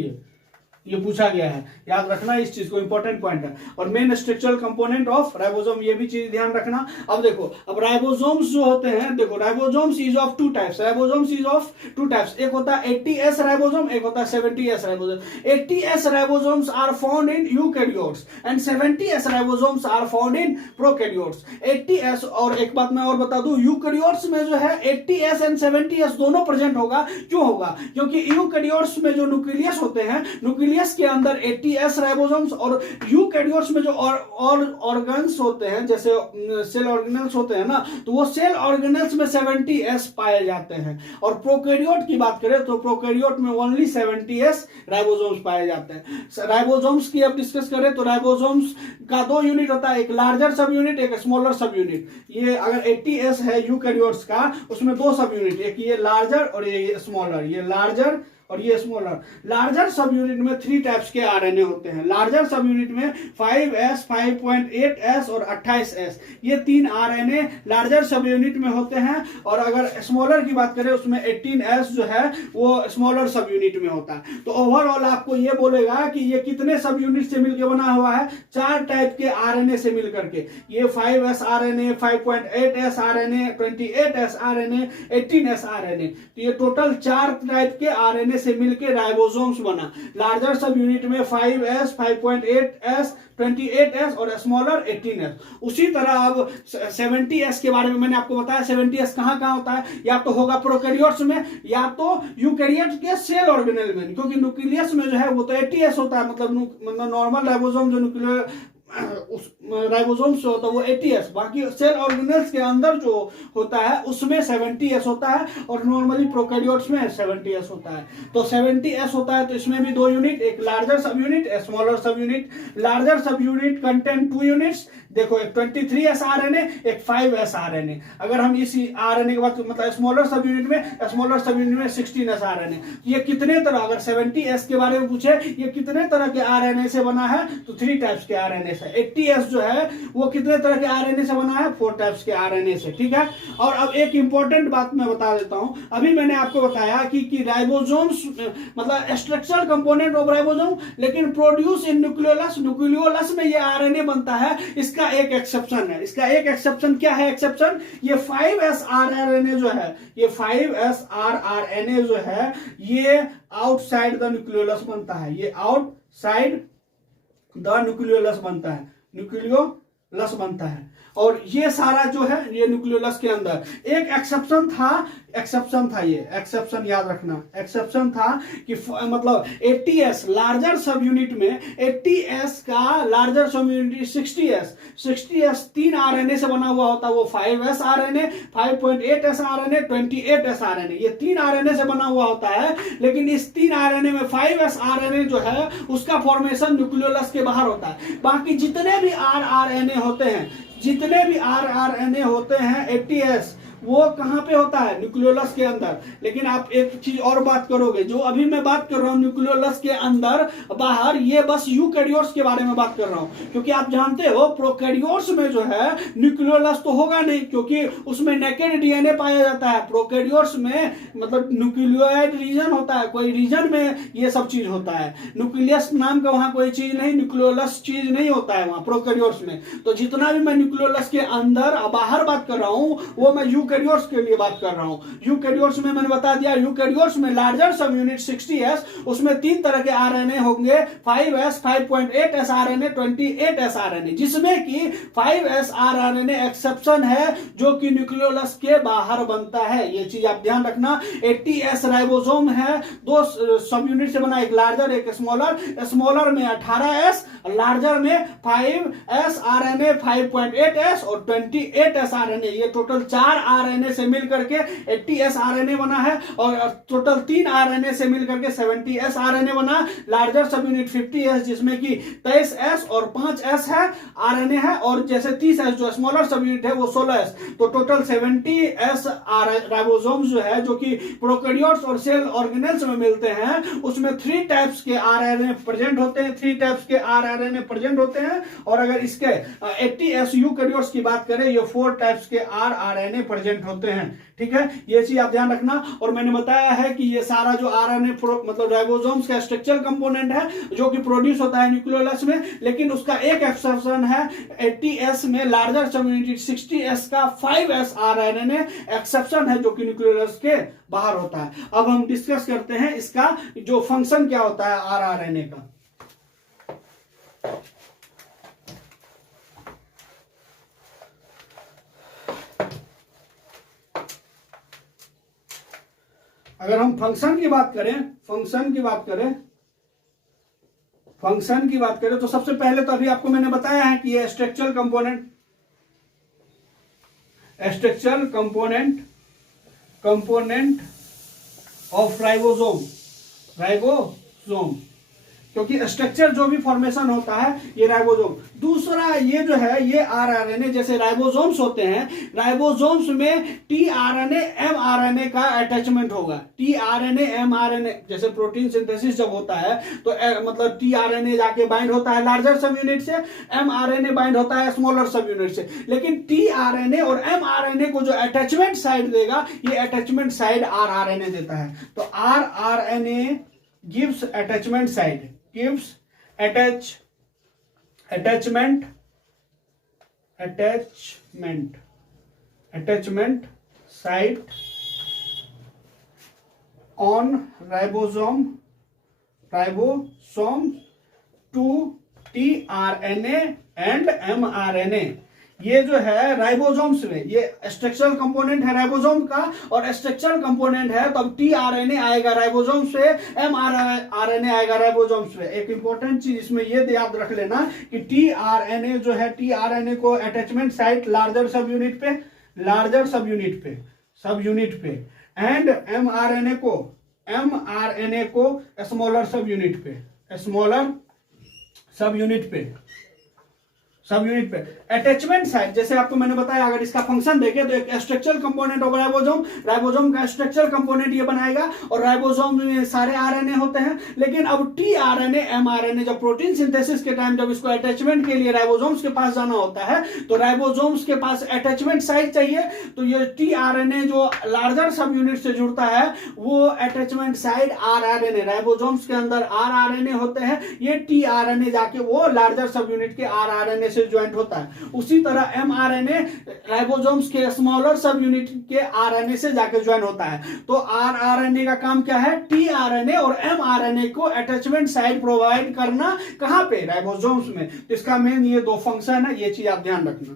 ये पूछा गया है, याद रखना इस चीज को, इंपॉर्टेंट पॉइंट है। और main structural component of ribosome, ये भी चीज ध्यान रखना। अब देखो, अब राइबोसोम्स जो होते हैं, देखो राइबोसोम्स इज ऑफ 2 टाइप्स, एक होता है 80S राइबोसोम, एक होता है 70S ribosome. 80S ribosomes are found in eukaryotes and 70S ribosomes are found in prokaryotes. 80S, और एक बात मैं और बता दूं, यूकैरियोट्स में जो है 80S एंड 70S दोनों प्रेजेंट होगा। क्यों होगा, क्योंकि यूकैरियोट्स में जो न्यूक्लियस होते हैं, न्यूक्लियस न्यूक्लियस के अंदर 80s राइबोसोम्स और यूकैरियोट्स में जो और ऑर्गन्स होते हैं जैसे सेल ऑर्गेनल्स होते हैं ना, तो वो सेल ऑर्गेनल्स में 70s पाए जाते हैं। और प्रोकैरियोट की बात करें तो प्रोकैरियोट में ओनली 70s राइबोसोम्स पाए जाते हैं। राइबोसोम्स की अब डिस्कस करें तो राइबोसोम्स का दो यूनिट होता है, एक लार्जर सब यूनिट, एक स्मॉलर सब यूनिट। ये अगर 80s है यूकैरियोट्स का, उसमें दो सब यूनिट, एक ये लार्जर और ये स्मॉलर, ये लार्जर और ये स्मॉलर। लार्जर सब यूनिट में 3 टाइप्स के आरएनए होते हैं। लार्जर सब यूनिट में 5s, 5.8s और 28s, ये 3 आरएनए लार्जर सब यूनिट में होते हैं। और अगर स्मॉलर की बात करें उसमें 18s जो है वो स्मॉलर सब यूनिट में होता है। तो ओवरऑल आपको ये बोलेगा कि ये कितने सब यूनिट से मिलकर बना हुआ है, 4 टाइप के आरएनए से मिलकर के। ये 5s RNA, 5.8s RNA, 28s RNA, 18s RNA, तो ये टोटल 4 टाइप के आरएनए से मिलकर राइबोसोम्स बना। लार्जर सब यूनिट में 5s, 5.8s, 28s और स्मॉलर 18s। उसी तरह अब 70s के बारे में मैंने आपको बताया। 70s कहां कहां होता है, या तो होगा प्रोकैरियोट्स में या तो यूकैरियोट के सेल ऑर्गेनेल में, क्योंकि न्यूक्लियस में जो है वो तो 80s होता है, मतलब नॉर्मल राइबोसोम जो न्यूक्लियर राइबोसोम्स जो होता है वो 80s, बाकी सेल ऑर्गेनेल्स के अंदर जो होता है उसमें 70s होता है और नॉर्मली प्रोकैरियोट्स में 70s होता है। तो 70s होता है तो इसमें भी 2 यूनिट, एक लार्जर सब यूनिट, स्मॉलर सब यूनिट। लार्जर सब यूनिट कंटेन 2 यूनिट्स, देखो एक 23s आरएनए, एक 5s आरएनए। अगर हम इसी आरएनए के बाद मतलब स्मॉलर सब यूनिट में 16s आरएनए। ये कितने तरह, अगर 70s के बारे में पूछे ये कितने तरह के आरएनए से बना है, तो 3 टाइप्स के आरएनए से। 80s जो है वो कितने तरह के आरएनए से बना है, 4 टाइप्स के आरएनए से, ठीक है। और अब एक इंपॉर्टेंट बात मैं बता देता हूं, अभी मैंने आपको बताया कि राइबोसोम्स मतलब स्ट्रक्चरल कंपोनेंट ऑफ राइबोसोम, लेकिन प्रोड्यूस इन न्यूक्लियोलस, न्यूक्लियोलस में ये आरएनए बनता है। इसका एक एक्सेप्शन है। इसका एक एक्सेप्शन क्या है, एक्सेप्शन ये 5s आरएनए जो है, ये 5s आरएनए जो है ये आउटसाइड द न्यूक्लियोलस बनता है, ये आउटसाइड द न्यूक्लियोलस बनता है, न्यूक्लियोलस बनता है। और ये सारा जो है ये न्यूक्लियोलस के अंदर। एक एक्सेप्शन था, ये एक्सेप्शन याद रखना, एक्सेप्शन था कि मतलब 80s लार्जर सब यूनिट में 80s का लार्जर सब यूनिट 60s 3 आरएनए से बना हुआ होता है, वो 5s RNA, 5.8s RNA, 28s RNA, ये 3 आरएनए से बना हुआ होता है। लेकिन इस 3 आरएनए में 5s आरएनए जो है उसका फॉर्मेशन न्यूक्लियोलस के बाहर होता है। बाकी जितने भी आरएनए होते हैं, जितने भी आरएनए होते हैं 80s, वो कहां पे होता है, न्यूक्लियोलस के अंदर। लेकिन आप एक चीज और बात करोगे, जो अभी मैं बात कर रहा हूं न्यूक्लियोलस के अंदर बाहर, ये बस यूकैरियोट्स के बारे में बात कर रहा हूं, क्योंकि आप जानते हो प्रोकैरियोट्स में जो है न्यूक्लियोलस तो होगा नहीं, क्योंकि उसमें नेकेड डीएनए पाया जाता है। प्रोकैरियोट्स में मतलब न्यूक्लियोइड रीजन होता है, कोई रीजन में ये सब चीज होता है। न्यूक्लियस नाम का वहां कोई चीज नहीं, न्यूक्लियोलस चीज नहीं होता है वहां प्रोकैरियोट्स में। तो जितना भी मैं न्यूक्लियोलस के अंदर बाहर बात कर रहा हूं वो मैं यूकैरियोट्स के लिए बात कर रहा हूं। यूकैरियोट्स में मैंने बता दिया, यूकैरियोट्स में लार्जर सब यूनिट 60s, उसमें 3 तरह के आरएनए होंगे, 5s, 5.8s RNA, 28s RNA, जिसमें कि 5s आरएनए एक्सेप्शन है जो कि न्यूक्लियोलस के बाहर बनता है। ये चीज आप ध्यान रखना। 80s राइबोसोम है, 2 सब यूनिट से बना, एक लार्जर एक स्मॉलर। स्मॉलर में 18s, लार्जर में 5s आरएनए, 5.8s और 28s आरएनए, ये टोटल 4 आरएनए से मिलकर के 80s आरएनए बना है। और टोटल 3 आरएनए से मिलकर के 70s आरएनए बना। लार्जर सब यूनिट 50s, जिसमें कि 23s और 5s है आरएनए है, और जैसे 30s जो स्मॉलर सब यूनिट है वो 16s। तो टोटल 70s राइबोसोम्स जो है, जो कि प्रोकैरियोट्स और सेल ऑर्गेनेल्स में मिलते हैं, उसमें 3 टाइप्स के आरएनए प्रेजेंट होते हैं, 3 टाइप्स के आरएनए प्रेजेंट होते हैं। और अगर इसके 80s यूकैरियोट्स की बात करें, ये 4 टाइप्स के आरएनए प्रेजेंट होते हैं, ठीक है। ये चीज आप ध्यान रखना। और मैंने बताया है कि ये सारा जो आरएनए मतलब राइबोसोम्स का स्ट्रक्चरल कंपोनेंट है जो कि प्रोड्यूस होता है न्यूक्लियोलस में, लेकिन उसका एक एक्सेप्शन है। 80s में लार्जर सब यूनिट 60s का 5s आरएनए एक्सेप्शन है जो कि न्यूक्लियोलस के बाहर होता है। अब हम डिस्कस करते हैं इसका जो फंक्शन क्या होता है आरएनए का। अगर हम फंक्शन की बात करें, फंक्शन की बात करें तो सबसे पहले तो अभी आपको मैंने बताया है कि ये स्ट्रक्चरल कंपोनेंट ऑफ राइबोसोम, क्योंकि स्ट्रक्चर जो भी फॉर्मेशन होता है ये राइबोसोम। दूसरा ये जो है ये आरआरएनए, जैसे राइबोसोम्स होते हैं, राइबोसोम्स में टीआरएनए एमआरएनए का अटैचमेंट होगा। टीआरएनए एमआरएनए, जैसे प्रोटीन सिंथेसिस जब होता है तो मतलब टीआरएनए जाके बाइंड होता है लार्जर सब यूनिट से, एमआरएनए बाइंड होता है स्मॉलर सब यूनिट से। लेकिन टीआरएनए और एमआरएनए को जो अटैचमेंट साइड देगा, ये अटैचमेंट साइड आरआरएनए देता है। तो rRNA gives attachment side, gives attachment site on ribosome to tRNA and mRNA। ये जो है राइबोसोम्स में, ये स्ट्रक्चरल कंपोनेंट है राइबोसोम का और स्ट्रक्चरल कंपोनेंट है, तो अब टीआरएनए आएगा राइबोसोम से, एमआरएनए आएगा राइबोसोम से। एक इंपॉर्टेंट चीज इसमें ये याद रख लेना कि टीआरएनए जो है, टीआरएनए को अटैचमेंट साइट लार्जर सब यूनिट पे एंड एमआरएनए को स्मॉलर सब यूनिट पे। अटैचमेंट साइट, जैसे आपको मैंने बताया, अगर इसका फंक्शन देखें तो एक स्ट्रक्चरल कंपोनेंट ऑफ राइबोसोम का स्ट्रक्चरल कंपोनेंट ये बनाएगा और राइबोसोम में सारे आरएनए होते हैं। लेकिन अब टीआरएनए एमआरएनए जब प्रोटीन सिंथेसिस के टाइम जब इसको अटैचमेंट के लिए राइबोसोम्स के पास जाना होता है, तो राइबोसोम्स के पास अटैचमेंट साइट चाहिए। तो ये टीआरएनए जो लार्जर सब यूनिट से जुड़ता है वो अटैचमेंट साइट आरआरएनए, राइबोसोम्स के अंदर आरआरएनए होते हैं, ये टीआरएनए जाके वो लार्जर सब यूनिट के आरआरएनए से ज्वाइंट होता है। उसी तरह एमआरएनए राइबोसोम्स के स्मॉलर सब यूनिट के आरएनए से जाके ज्वाइन होता है। तो आरआरएनए का काम क्या है? टीआरएनए और एमआरएनए को अटैचमेंट साइट प्रोवाइड करना। कहां पे? राइबोसोम्स में। तो इसका मेन ये दो फंक्शन है, ये चीज आप ध्यान रखना।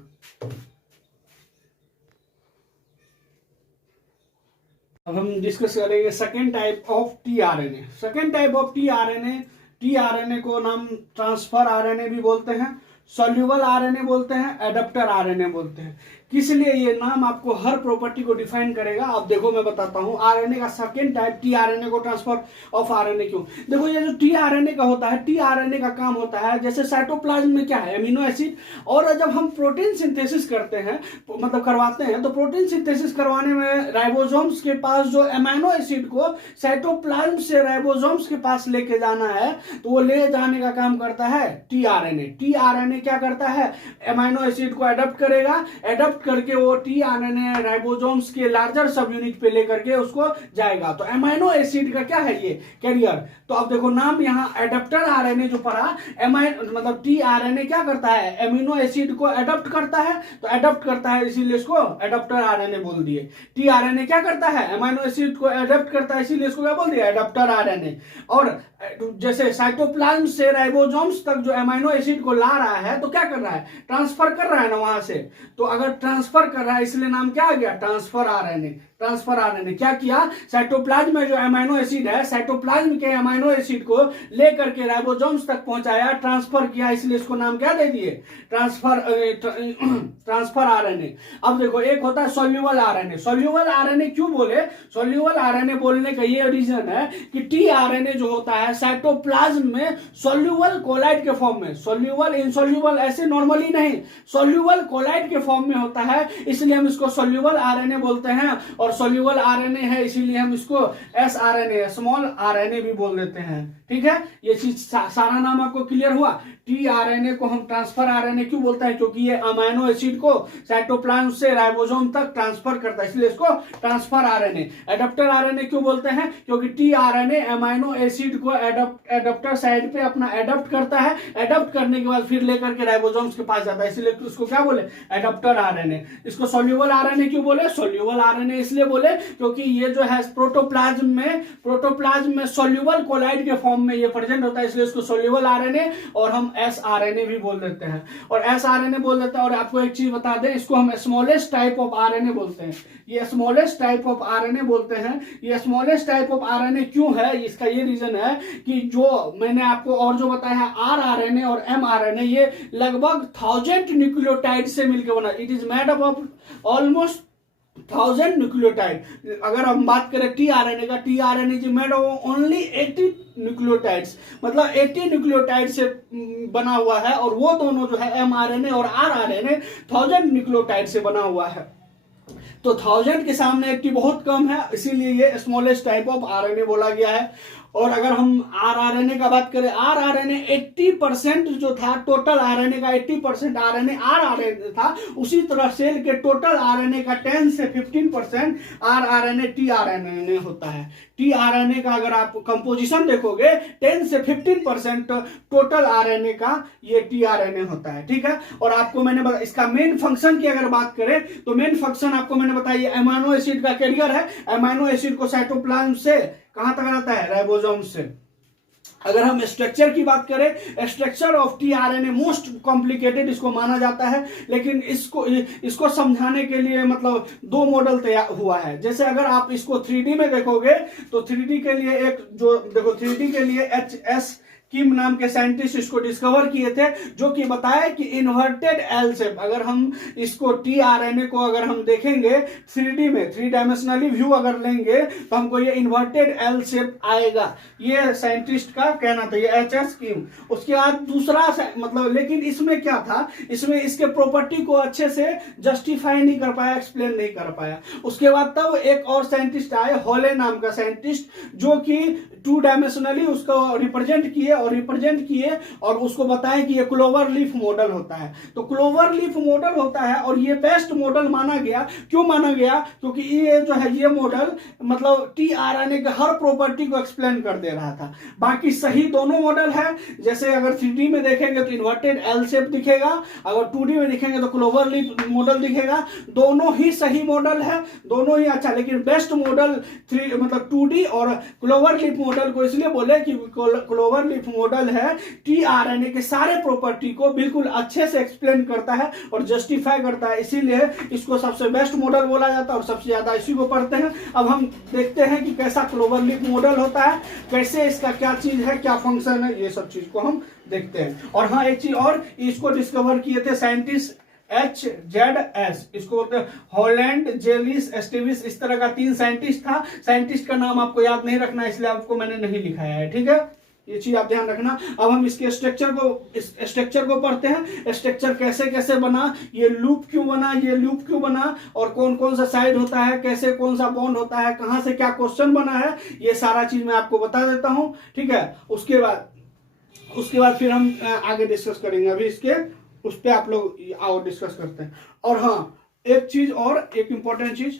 अब हम डिस्कस करेंगे second type of tRNA. Second type of tRNA को नाम ट्रांसफर आरएनए भी बोलते हैं, सॉल्यूबल आरएनए बोलते हैं, एडाप्टर आरएनए बोलते हैं। किस लिए ये नाम आपको हर प्रॉपर्टी को डिफाइन करेगा। अब देखो मैं बताता हूं आरएनए का सेकेंड टाइप टीआरएनए को ट्रांसफर ऑफ आरएनए क्यों। देखो ये जो टीआरएनए का होता है, टीआरएनए का काम होता है जैसे साइटोप्लाज्म में क्या है, अमीनो एसिड। और जब हम प्रोटीन सिंथेसिस करते हैं, मतलब करवाते हैं, तो प्रोटीन सिंथेसिस करवाने में राइबोसोम्स के पास जो अमीनो एसिड को साइटोप्लाज्म से राइबोसोम्स के पास लेके जाना है, तो वो ले जाने का काम करता है टीआरएनए। टीआरएनए क्या करता है? अमीनो एसिड को एडप्ट करेगा, एडप्ट करके वो टीआरएनए राइबोसोम्स के लार्जर सब यूनिट पे लेकर के उसको जाएगा। तो अमीनो एसिड का क्या है? ये कैरियर। तो अब देखो नाम यहाँ एडाप्टर आरएनए जो पढ़ा, मतलब टीआरएनए क्या करता है? अमीनो एसिड को एडप्ट करता है, तो एडप्ट करता है इसीलिए इसको एडाप्टर आरएनए बोल दिए। टीआरएनए क्या करता है? अमीनो एसिड को एडप्ट करता है, इसीलिए इसको क्या बोल दिया? Adaptor RNA. और जैसे साइटोप्लाज्म से राइबोसोम्स तक जो अमीनो एसिड को ला रहा है, तो क्या कर रहा है? ट्रांसफर कर रहा है ना वहां से। तो अगर ट्रांसफर कर रहा है, इसलिए नाम क्या आ गया? Transfer RNA. ट्रांसफर आरएनए क्या किया? साइटोप्लाज्म में जो अमीनो एसिड है, साइटोप्लाज्म के अमीनो एसिड को लेकर के राइबोसोम्स तक पहुंचाया, ट्रांसफर किया, इसलिए इसको नाम क्या दे दिए? Transfer RNA. अब देखो एक होता है सॉल्यूबल आरएनए। सॉल्यूबल आरएनए क्यों बोले? सॉल्यूबल आरएनए बोलने का ये रीजन है कि टीआरएनए जो होता है साइटोप्लाज्म में सॉल्यूबल कोलाइड के फॉर्म में, सॉल्यूबल इनसॉल्यूबल ऐसे नॉर्मली नहीं, सॉल्यूबल कोलाइड के फॉर्म में होता है, इसलिए हम इसको सॉल्यूबल आरएनए बोलते हैं। और सॉल्यूबल आरएनए है इसीलिए हम इसको एसआरएनए, स्मॉल आरएनए भी बोल देते हैं। ठीक है, ये चीज सारा नाम आपको क्लियर हुआ। टीआरएनए को हम ट्रांसफर आरएनए क्यों बोलते हैं? क्योंकि ये अमीनो एसिड को साइटोप्लाज्म से राइबोसोम तक ट्रांसफर करता है, इसलिए इसको ट्रांसफर आरएनए। एडाप्टर आरएनए क्यों बोलते हैं? क्योंकि टीआरएनए अमीनो एसिड को एडाप्टर साइड पे अपना एडप्ट करता है, एडप्ट करने के बाद फिर लेकर के राइबोसोम्स के पास जाता है, इसलिए इसको क्या बोले? Adaptor RNA. इसको सॉल्यूबल आरएनए क्यों बोले? सॉल्यूबल आरएनए इसलिए इसलिए बोले क्योंकि ये जो है प्रोटोप्लाज्म में सोल्यूबल कोलाइड के फॉर्म में ये प्रेजेंट होता है, इसलिए इसको सोल्यूबल आरएनए और हम एसआरएनए भी बोल देते हैं, और एसआरएनए बोल देते हैं। और आपको एक चीज बता दें, इसको हम स्मॉलेस्ट टाइप ऑफ आरएनए बोलते हैं, ये स्मॉलेस्ट टाइप ऑफ आरएनए बोलते हैं। ये स्मॉलेस्ट टाइप ऑफ आरएनए क्यों है, इसका ये रीजन है कि जो मैंने आपको और जो बताया है आरआरएनए और एमआरएनए, ये लगभग 1000 न्यूक्लियोटाइड से मिलकर बना, it is made up of almost 1000 nucleotide. अगर हम बात करें टीआरएनए का, tRNA is made of only 80 nucleotides, मतलब 80 न्यूक्लियोटाइड से बना हुआ है, और वो दोनों जो है एमआरएनए और आरआरएनए 1000 न्यूक्लियोटाइड से बना हुआ है। तो 1000 के सामने 80 बहुत कम है, इसीलिए ये स्मॉलेस्ट टाइप ऑफ आरएनए बोला गया है। और अगर हम आरआरएनए का बात करें, आरआरएनए 80% जो था टोटल आरएनए का 80% आरएनए आरआरएनए था, उसी तरह सेल के टोटल आरएनए का 10 से 15% आरआरएनए टीआरएनए होता है। टीआरएनए का अगर आप कंपोजिशन देखोगे 10 से 15% टोटल आरएनए का ये टीआरएनए होता है, ठीक है। और आपको मैंने इसका मेन फंक्शन की अगर बात करें तो मेन फंक्शन आपको मैंने बताया अमीनो एसिड का कैरियर है। अमीनो एसिड को साइटोप्लाज्म से कहां तक आता है, राइबोसोम से। अगर हम स्ट्रक्चर की बात करें, structure of tRNA most complicated इसको माना जाता है, लेकिन इसको समझाने के लिए मतलब 2 मॉडल तैयार हुआ है। जैसे अगर आप इसको 3D में देखोगे तो 3D के लिए एक जो देखो 3D के लिए HS किम नाम के साइंटिस्ट इसको डिस्कवर किए थे, जो कि बताया कि इन्वर्टेड एल शेप, अगर हम इसको टीआरएनए को अगर हम देखेंगे 3D में 3 डायमेंशनली व्यू अगर लेंगे तो हमको ये इन्वर्टेड एल शेप आएगा, ये साइंटिस्ट का कहना था, ये HS किम। उसके बाद दूसरा मतलब, लेकिन इसमें क्या था, इसमें इसके प्रॉपर्टी को अच्छे से जस्टिफाई नहीं कर पाया, एक्सप्लेन नहीं कर पाया। उसके बाद तब एक और साइंटिस्ट आए, हॉले नाम का साइंटिस्ट, जो कि 2 डायमेंशनली उसको रिप्रेजेंट किए और उसको बताएं कि ये क्लोवर लीफ मॉडल होता है। तो क्लोवर लीफ मॉडल होता है और ये बेस्ट मॉडल माना गया। क्यों माना गया, क्योंकि ये जो है ये मॉडल मतलब टीआरएनए के हर प्रॉपर्टी को एक्सप्लेन कर दे रहा था। बाकी सही दोनों मॉडल है, जैसे अगर 3D में देखेंगे तो इन्वर्टेड एल शेप दिखेगा, अगर 2D में देखेंगे तो क्लोवर लीफ मॉडल दिखेगा। दोनों ही सही मॉडल है, दोनों ही अच्छा, लेकिन बेस्ट मॉडल 3 मतलब 2D और क्लोवर लीफ मॉडल को इसलिए बोले कि क्लोवर लीफ मॉडल है टीआरएनए के सारे प्रॉपर्टी को बिल्कुल अच्छे से एक्सप्लेन करता है और जस्टिफाई करता है, इसीलिए इसको सबसे बेस्ट मॉडल बोला जाता है और सबसे ज्यादा इसी को पढ़ते हैं। अब हम देखते हैं कि कैसा क्लोवर लीफ मॉडल होता है, कैसे इसका क्या चीज है, क्या फंक्शन है, ये सब चीज को हम देखते हैं। और हाँ, एक चीज और, इसको डिस्कवर किए थे साइंटिस्ट HZS, इसको बोलते हैं हॉलैंड, जेलिस, एस्टिविस, इस तरह का 3 साइंटिस्ट था। साइंटिस्ट का नाम आपको याद नहीं रखना, इसलिए आपको मैंने नहीं लिखाया है, ठीक है, ये चीज आप ध्यान रखना। अब हम इसके स्ट्रक्चर को पढ़ते हैं, स्ट्रक्चर कैसे कैसे बना, ये लूप क्यों बना, और कौन कौन सा साइड होता है, कैसे कौन सा बॉन्ड होता है, कहां से क्या क्वेश्चन बना है, ये सारा चीज मैं आपको बता देता हूं, ठीक है। उसके बाद फिर हम आगे डिस्कस करेंगे, अभी इसके उस पर आप लोग आओ डिस्कस करते हैं। और हाँ, एक चीज और, एक इंपॉर्टेंट चीज,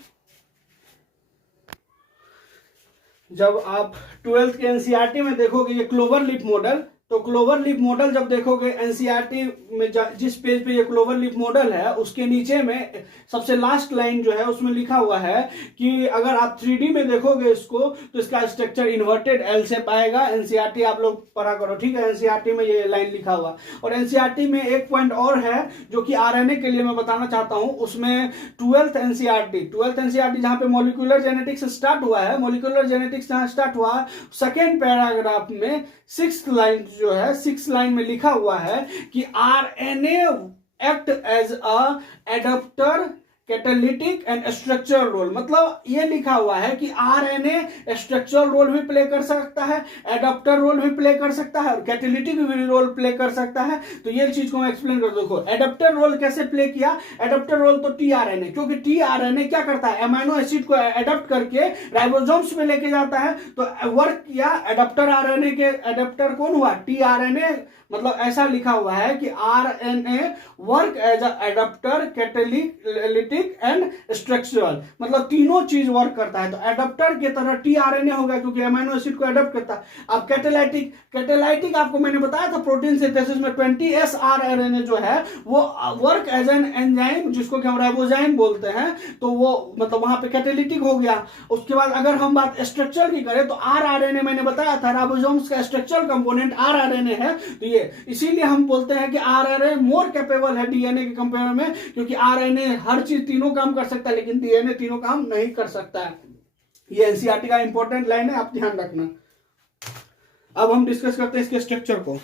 जब आप 12th के एनसीईआरटी में देखोगे ये क्लोवर लीफ मॉडल, तो क्लोवर लीफ मॉडल जब देखोगे एनसीईआरटी में जिस पेज पे ये क्लोवर लीफ मॉडल है, उसके नीचे में सबसे लास्ट लाइन जो है उसमें लिखा हुआ है कि अगर आप 3D में देखोगे इसको तो इसका स्ट्रक्चर इन्वर्टेड एल शेप आएगा। एनसीईआरटी आप लोग पढ़ा करो, ठीक है, एनसीईआरटी में ये लाइन लिखा हुआ। और एनसीईआरटी में एक पॉइंट और है जो कि आरएनए के लिए मैं बताना चाहता हूं, उसमें 12th एनसीईआरटी जहां पे मॉलिक्यूलर जेनेटिक्स स्टार्ट हुआ है, मॉलिक्यूलर जेनेटिक्स जहां स्टार्ट हुआ, सेकेंड पैराग्राफ में 6th लाइन जो है, 6th लाइन में लिखा हुआ है कि RNA act as a adaptor, catalytic and structural role. मतलब ये लिखा हुआ है कि आरएनए स्ट्रक्चरल रोल भी प्ले कर सकता है, एडाप्टर रोल भी प्ले कर सकता है और कैटालिटिक भी रोल प्ले कर सकता है। तो ये चीज को मैं एक्सप्लेन कर, देखो एडाप्टर रोल कैसे प्ले किया। एडाप्टर रोल तो टीआरएनए, क्योंकि टीआरएनए क्या करता है, अमीनो एसिड को एडाप्ट करके राइबोसोम्स में लेके जाता है, तो वर्क किया एडाप्टर आरएनए के। एडाप्टर कौन हुआ, टीआरएनए। मतलब ऐसा लिखा हुआ है कि RNA work as a adaptor, catalytic catalytic and structural, मतलब तीनों चीज वर्क करता है। तो एडाप्टर की तरह टीआरएनए होगा क्योंकि अमीनो एसिड को एडाप्ट करता है। अब कैटेलाइटिक आपको मैंने बताया था प्रोटीन सिंथेसिस में 20S आरएनए जो है वो वर्क एज एन एंजाइम, जिसको कि हम राइबोजाइम बोलते हैं, तो वो मतलब वहां पे कैटेलिटिक हो गया। उसके बाद अगर हम बात स्ट्रक्चर की करें तो आरआरएनए मैंने बताया था राइबोसोम्स का स्ट्रक्चरल कंपोनेंट आरआरएनए है। तो ये इसीलिए हम बोलते हैं कि आरआरएनए मोर कैपेबल है डीएनए के कंपेयर में, क्योंकि आरएनए हर चीज तीनों काम कर सकता है लेकिन डीएनए तीनों काम नहीं कर सकता है। ये एनसीईआरटी का इंपॉर्टेंट लाइन है, आप ध्यान रखना। अब हम डिस्कस करते हैं इसके स्ट्रक्चर को।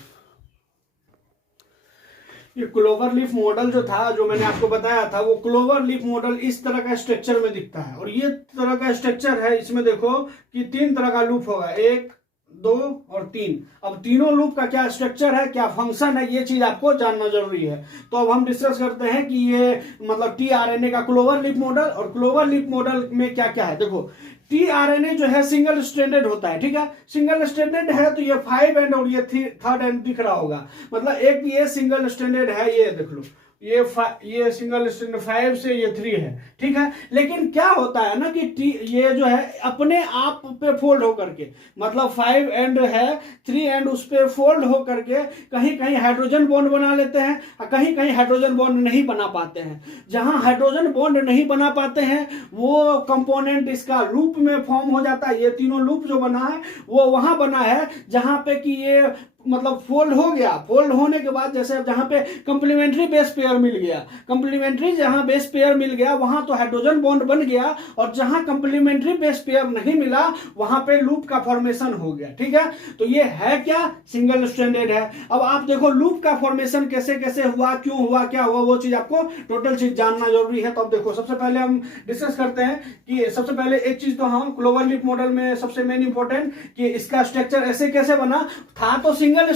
ये क्लोवर लीफ मॉडल जो था, जो मैंने आपको बताया था, वो क्लोवर लीफ मॉडल इस तरह का स्ट्रक्चर में दिखता है। और ये तरह का स्ट्रक्चर है, इसमें देखो कि 3 तरह का लूप होगा, 1, 2 और 3। अब तीनों लूप का क्या स्ट्रक्चर है, क्या फंक्शन है, ये चीज आपको जानना जरूरी है। तो अब हम डिस्कस करते हैं कि ये मतलब टीआरएनए का क्लोवर लीफ मॉडल, और क्लोवर लीफ मॉडल में क्या क्या है। देखो टीआरएनए जो है सिंगल स्ट्रैंडेड होता है, ठीक है। सिंगल स्ट्रैंडेड है तो ये 5 एंड और ये 3rd एंड दिख रहा होगा, मतलब एक ये सिंगल स्ट्रैंडेड है, ये देख लो, ये सिंगल स्ट्रैंड 5 से ये 3 है, ठीक है। लेकिन क्या होता है ना कि ये जो है अपने आप पे फोल्ड होकर के, मतलब 5 एंड है, 3 एंड उस पे फोल्ड होकर के कहीं कहीं हाइड्रोजन बॉन्ड बना लेते हैं, कहीं कहीं हाइड्रोजन बॉन्ड नहीं बना पाते हैं। जहां हाइड्रोजन बॉन्ड नहीं बना पाते हैं वो कंपोनेंट इसका लूप में फॉर्म हो जाता है। ये तीनों लूप जो बना है वो वहां बना है जहां पे कि ये मतलब फोल्ड हो गया। फोल्ड होने के बाद जैसे जहां पे कंप्लीमेंट्री बेस पेयर मिल गया, कंप्लीमेंट्री जहां बेस पेयर मिल गया वहां तो हाइड्रोजन बॉन्ड बन गया, और जहां कंप्लीमेंट्री बेस पेयर नहीं मिला वहां पे लूप का फॉर्मेशन हो गया, ठीक है। तो ये है क्या, सिंगल स्ट्रैंडेड है। अब आप देखो लूप का फॉर्मेशन कैसे कैसे हुआ, क्यों हुआ, क्या हुआ, वो चीज आपको टोटल चीज जानना जरूरी है। तो अब देखो सबसे पहले हम डिस्कस करते हैं कि सबसे पहले एक चीज तो हम क्लोवर लीफ मॉडल में सबसे मेन इंपॉर्टेंट कि इसका स्ट्रक्चर ऐसे कैसे बना था। तो सिंगल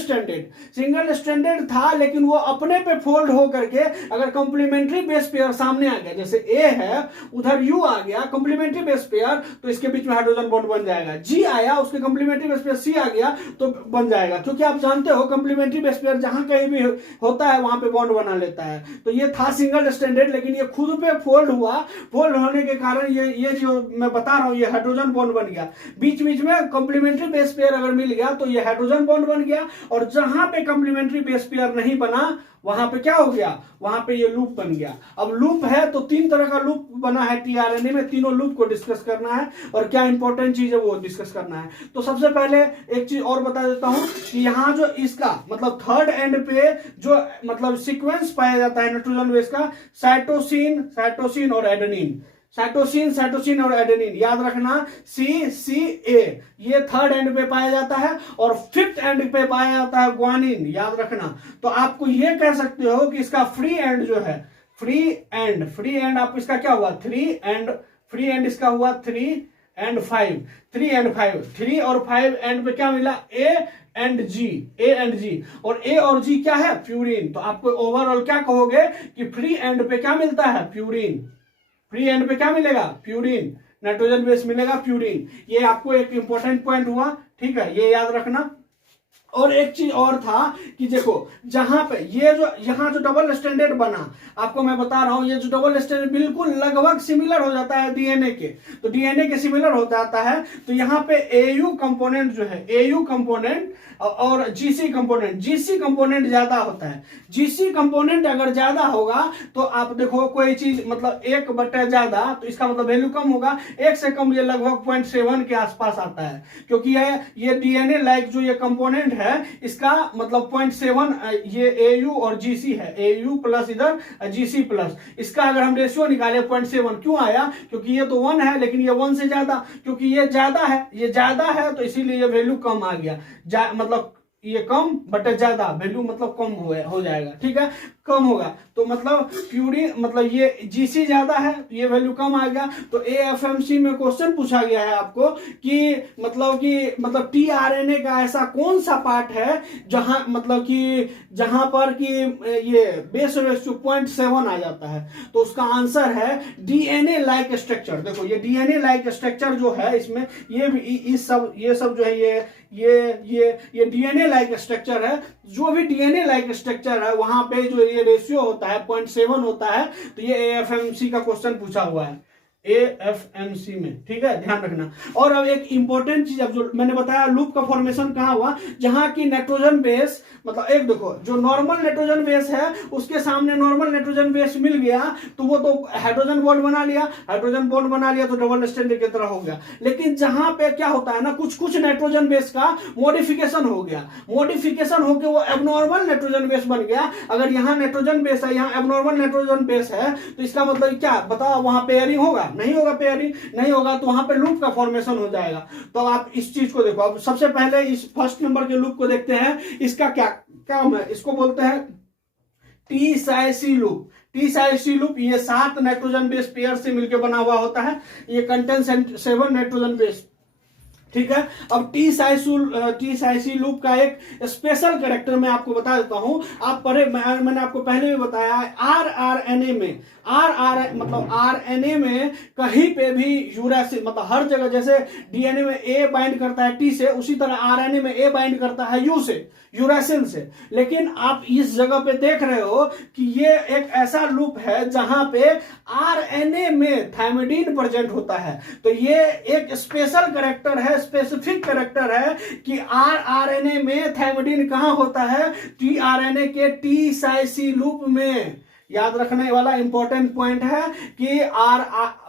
स्ट्रैंडेड था, लेकिन वो अपने पे फोल्ड हो करके अगर कंप्लीमेंट्री बेस पेयर सामने आ गया, जैसे ए है उधर यू आ गया कंप्लीमेंट्री बेस पेयर, तो इसके बीच में हाइड्रोजन बॉन्ड बन जाएगा। जी आया उसके कंप्लीमेंट्री बेस पेयर सी आ गया तो बन जाएगा, क्योंकि आप जानते हो कंप्लीमेंट्री बेस पेयर जहां कहीं भी होता है वहां पे बॉन्ड बना लेता है। तो ये था सिंगल स्ट्रैंडेड, लेकिन ये खुद पे फोल्ड हुआ, फोल्ड होने के कारण ये जो मैं बता रहा हूं ये हाइड्रोजन बॉन्ड बन गया। बीच बीच में कंप्लीमेंट्री बेस पेयर अगर मिल गया तो ये हाइड्रोजन बॉन्ड बन गया, और जहां पे कंप्लीमेंट्री बेस पेयर नहीं बना वहां पे क्या हो गया, वहां पे ये लूप बन गया। अब लूप है तो 3 तरह का लूप बना है टीआरएनए में, तीनों लूप को डिस्कस करना है और क्या इंपॉर्टेंट चीज है वो डिस्कस करना है। तो सबसे पहले एक चीज और बता देता हूं कि यहां जो इसका मतलब 3rd एंड पे जो मतलब सीक्वेंस पाया जाता है नाइट्रोजन बेस का, साइटोसिन और एडेनिन। साइटोसिन और एडेनिन याद रखना, CCA ये 3rd एंड पे पाया जाता है, और 5th एंड पे पाया जाता है ग्वानिन, याद रखना। तो आपको ये कह सकते हो कि इसका फ्री एंड जो है, फ्री एंड आप इसका क्या हुआ, फ्री एंड इसका हुआ 3 एंड 5, 3 और 5 एंड पे क्या मिला, A एंड G, और A और G क्या है, प्यूरिन। तो आपको ओवरऑल क्या कहोगे कि फ्री एंड पे क्या मिलता है, प्यूरिन। फ्री एंड पे क्या मिलेगा, प्यूरिन, नाइट्रोजन बेस मिलेगा प्यूरिन। ये आपको एक इंपॉर्टेंट पॉइंट हुआ, ठीक है, ये याद रखना। और एक चीज और था कि देखो जहां पे ये जो यहां जो डबल स्टैंडर्ड बना, आपको मैं बता रहा हूं ये जो डबल स्टैंडर्ड बिल्कुल लगभग सिमिलर हो जाता है डीएनए के, तो डीएनए के सिमिलर हो जाता है। तो यहां पे एयू कंपोनेंट जो है, एयू कंपोनेंट और जीसी कंपोनेंट ज्यादा होता है। जीसी कंपोनेंट अगर ज्यादा होगा तो आप देखो कोई चीज मतलब 1 ज्यादा, तो इसका मतलब वैल्यू कम होगा, 1 से कम ये लगभग 0.7 के आसपास आता है, क्योंकि ये डीएनए लाइक जो ये कंपोनेंट है इसका मतलब 0.7 ये एयू और जीसी है, एयू प्लस इधर जीसी प्लस, इसका अगर हम रेशियो निकाले 0.7 क्यों आया, क्योंकि ये तो 1 है लेकिन ये 1 से ज्यादा, क्योंकि ये ज्यादा है तो इसीलिए ये वैल्यू कम आ गया, मतलब ये कम बट ज्यादा, वैल्यू मतलब कम हो जाएगा, ठीक है, कम होगा। तो मतलब प्यूरिन मतलब ये जीसी ज्यादा है तो ये वैल्यू कम आ गया। तो एएफएमसी में क्वेश्चन पूछा गया है आपको कि मतलब टीआरएनए का ऐसा कौन सा पार्ट है जहां पर कि ये बेस रेशियो 0.7 आ जाता है, तो उसका आंसर है डीएनए लाइक स्ट्रक्चर। देखो ये डीएनए लाइक स्ट्रक्चर जो है इसमें ये सब जो है ये डीएनए लाइक स्ट्रक्चर है। जो भी डीएनए लाइक स्ट्रक्चर है वहां पे जो ये ये रेशियो होता है 0.7 होता है, तो ये AFMC का क्वेश्चन पूछा हुआ है AFMC में, ठीक है, ध्यान रखना। और अब एक इंपॉर्टेंट चीज, अब जो मैंने बताया लूप का फॉर्मेशन कहाँ हुआ, जहां की नाइट्रोजन बेस, मतलब एक देखो जो नॉर्मल नाइट्रोजन बेस है उसके सामने नॉर्मल नाइट्रोजन बेस मिल गया तो वो तो हाइड्रोजन बॉन्ड बना लिया, हाइड्रोजन बॉन्ड बना लिया तो डबल स्टैंडर्ड की तरह हो गया। लेकिन जहां पे क्या होता है ना, कुछ कुछ नाइट्रोजन बेस का मॉडिफिकेशन हो गया, मॉडिफिकेशन होकर वो एबनॉर्मल नाइट्रोजन बेस बन गया। अगर यहाँ नाइट्रोजन बेस है, यहाँ एबनॉर्मल नाइट्रोजन बेस है, तो इसका मतलब क्या बताओ, वहां पेयरिंग होगा? नहीं होगा, पेयरिंग नहीं होगा तो वहां पे लूप का फॉर्मेशन हो जाएगा। तो आप इस चीज को देखो। अब सबसे पहले इस फर्स्ट नंबर के लूप को देखते हैं, इसका क्या काम है। इसको बोलते हैं टी साइसी लूप। टी साइसी लूप ये 7 नाइट्रोजन बेस पेयर से मिलकर बना हुआ होता है। ये कंटेंस 7 नाइट्रोजन बेस, ठीक है। अब टी साइसी लूप का एक स्पेशल कैरेक्टर मैं आपको बता देता हूं। आप पढ़े, मैंने आपको पहले भी बताया है, आरआरएनए में मतलब आरएनए में कहीं पे भी यूरासिल, मतलब हर जगह जैसे डीएनए में ए बाइंड करता है टी से, उसी तरह आरएनए में ए बाइंड करता है यू से, यूरासिल से। लेकिन आप इस जगह पे देख रहे हो कि ये एक ऐसा लूप है जहां पे आरएनए में थायमिडीन प्रेजेंट होता है। तो ये एक स्पेशल कैरेक्टर है, स्पेसिफिक कैरेक्टर है कि आरएनए में थायमिडीन कहां होता है, टीआरएनए के टी साइसी लूप में। याद रखने वाला इंपॉर्टेंट पॉइंट है कि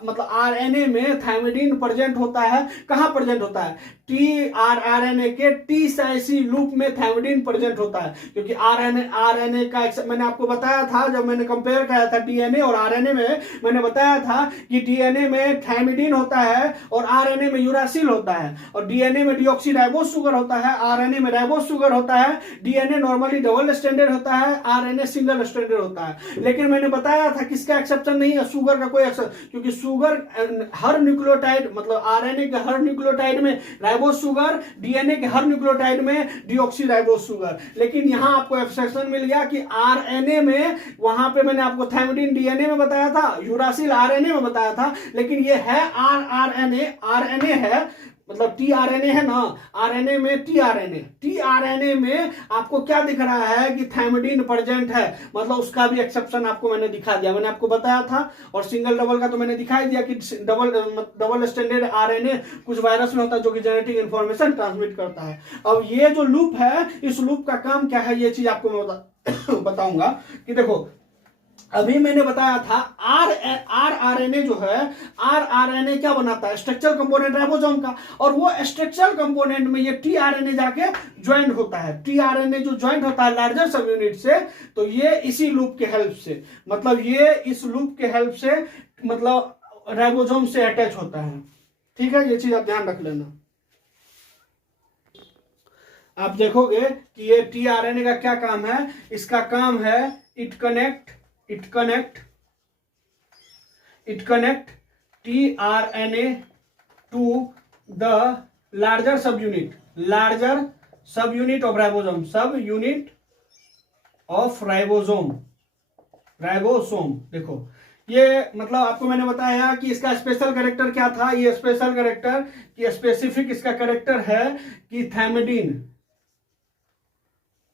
मतलब आरएनए में थायमिडीन प्रेजेंट होता है। कहां प्रेजेंट होता है? टीआरएनए के टी साइसी लूप में थायमिडीन प्रेजेंट होता है। क्योंकि आरएनए का मैंने आपको बताया था, जब मैंने कंपेयर किया था डीएनए और आरएनए में, मैंने बताया था कि डीएनए में थायमिडीन होता है और आरएनए में यूरासिल होता है। और डीएनए में डीऑक्सीराइबोस शुगर होता है, आरएनए में राइबोस शुगर होता है। डीएनए नॉर्मली डबल स्टैंडर्ड होता है, आरएनए सिंगल स्टैंडर्ड होता है। लेकिन मैंने बताया था किसका एक्सेप्शन नहीं है, शुगर का कोई एक्सेप्शन, क्योंकि शुगर हर न्यूक्लियोटाइड, मतलब आरएनए के हर न्यूक्लियोटाइड में राइबोस शुगर, डीएनए के हर न्यूक्लियोटाइड में डीऑक्सीराइबोस शुगर। लेकिन यहां आपको एक्सेप्शन मिल गया कि आरएनए में, वहां पे मैंने आपको थायमिडीन डीएनए में बताया था, यूरासिल आरएनए में बताया था, लेकिन ये है आरएनए है, मतलब टीआरएनए है ना, आरएनए में टीआरएनए में आपको क्या दिख रहा है कि थायमिडीन प्रेजेंट है, मतलब उसका भी एक्सेप्शन आपको मैंने दिखा दिया। मैंने आपको बताया था, और सिंगल डबल का तो मैंने दिखाई दिया कि डबल स्टैंडर्ड आरएनए कुछ वायरस में होता है जो कि जेनेटिक इंफॉर्मेशन ट्रांसमिट करता है। अब ये जो लूप है, इस लूप का काम क्या है, ये चीज आपको मैं बताऊंगा कि देखो, अभी मैंने बताया था आरएनए जो है, आरएनए क्या बनाता है, स्ट्रक्चरल कंपोनेंट राइबोसोम का, और वो स्ट्रक्चरल कंपोनेंट में ये टीआरएनए जाके ज्वाइंट होता है। टीआरएनए जो ज्वाइंट होता है लार्जर सब यूनिट से, तो ये इसी लूप के हेल्प से, मतलब ये इस लूप के हेल्प से, मतलब राइबोसोम से अटैच होता है। ठीक है, ये चीज आप ध्यान रख लेना। आप देखोगे कि ये टीआरएनए का क्या काम है, इसका काम है it connect tRNA to the larger subunit of ribosome, ribosome. देखो ये मतलब आपको मैंने बताया कि इसका स्पेशल कैरेक्टर क्या था। ये स्पेशल कैरेक्टर कि स्पेसिफिक इसका कैरेक्टर है कि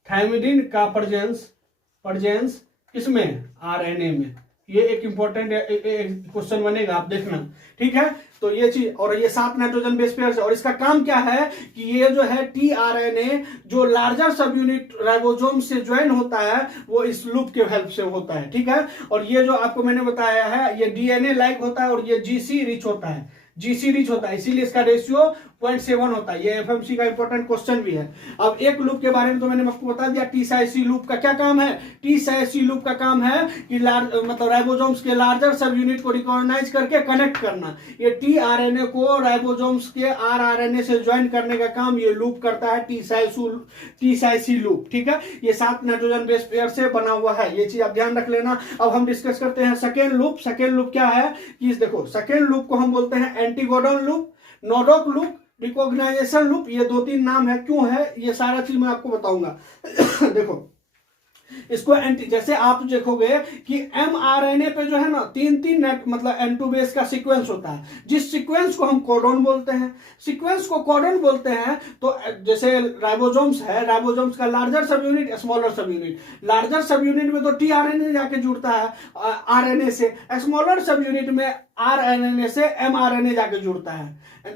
थायमिडीन का प्रेजेंस किसमें, आरएनए में। ये एक इंपॉर्टेंट क्वेश्चन बनेगा, आप देखना, ठीक है। तो ये चीज, और ये 7 नाइट्रोजन बेस पेयर है, और इसका काम क्या है कि ये जो है टीआरएनए जो लार्जर सब यूनिट राइबोसोम से ज्वाइन होता है, वो इस लूप के हेल्प से होता है, ठीक है। और ये जो आपको मैंने बताया है, ये डीएनए लाइक होता है और ये जीसी रिच होता है, इसीलिए इसका रेशियो 0.7 होता है। ये एफएमसी का इंपॉर्टेंट क्वेश्चन भी है। अब एक लूप के बारे में तो मैंने आपको बता दिया, टी साइसी लूप का क्या काम है। टी साइसी लूप का काम है कि मतलब राइबोसोम्स के लार्जर सब यूनिट को रिकॉग्नाइज करके कनेक्ट करना। ये टीआरएनए को राइबोसोम्स के आरआरएनए से ज्वाइन करने का काम ये लूप करता है, टी साइसी लूप, ठीक है। ये 7 नाइट्रोजन बेस पेयर से बना हुआ है, ये चीज आप ध्यान रख लेना। अब हम डिस्कस करते हैं सेकेंड लूप क्या है कि देखो, सेकेंड लूप को हम बोलते हैं एंटीगोडन लूप, नोडोक लूप, रिकॉग्नाइजेशन लूप। ये 2-3 नाम है, क्यों है, ये सारा चीज मैं आपको बताऊंगा। देखो, इसको एंटी, जैसे आप देखोगे कि mRNA पे जो है ना तीन नेट मतलब N2 बेस का सीक्वेंस होता है, जिस सीक्वेंस को हम कोडोन बोलते हैं। सीक्वेंस को कोडोन बोलते हैं। तो जैसे राइबोसोम्स है, राइबोसोम्स का लार्जर सब यूनिट, स्मॉलर सब यूनिट। लार्जर सब यूनिट में तो टीआरएनए जाके जुड़ता है आरएनए से, स्मॉलर सब यूनिट में आरएनए से एमआरएनए जाके जुड़ता है,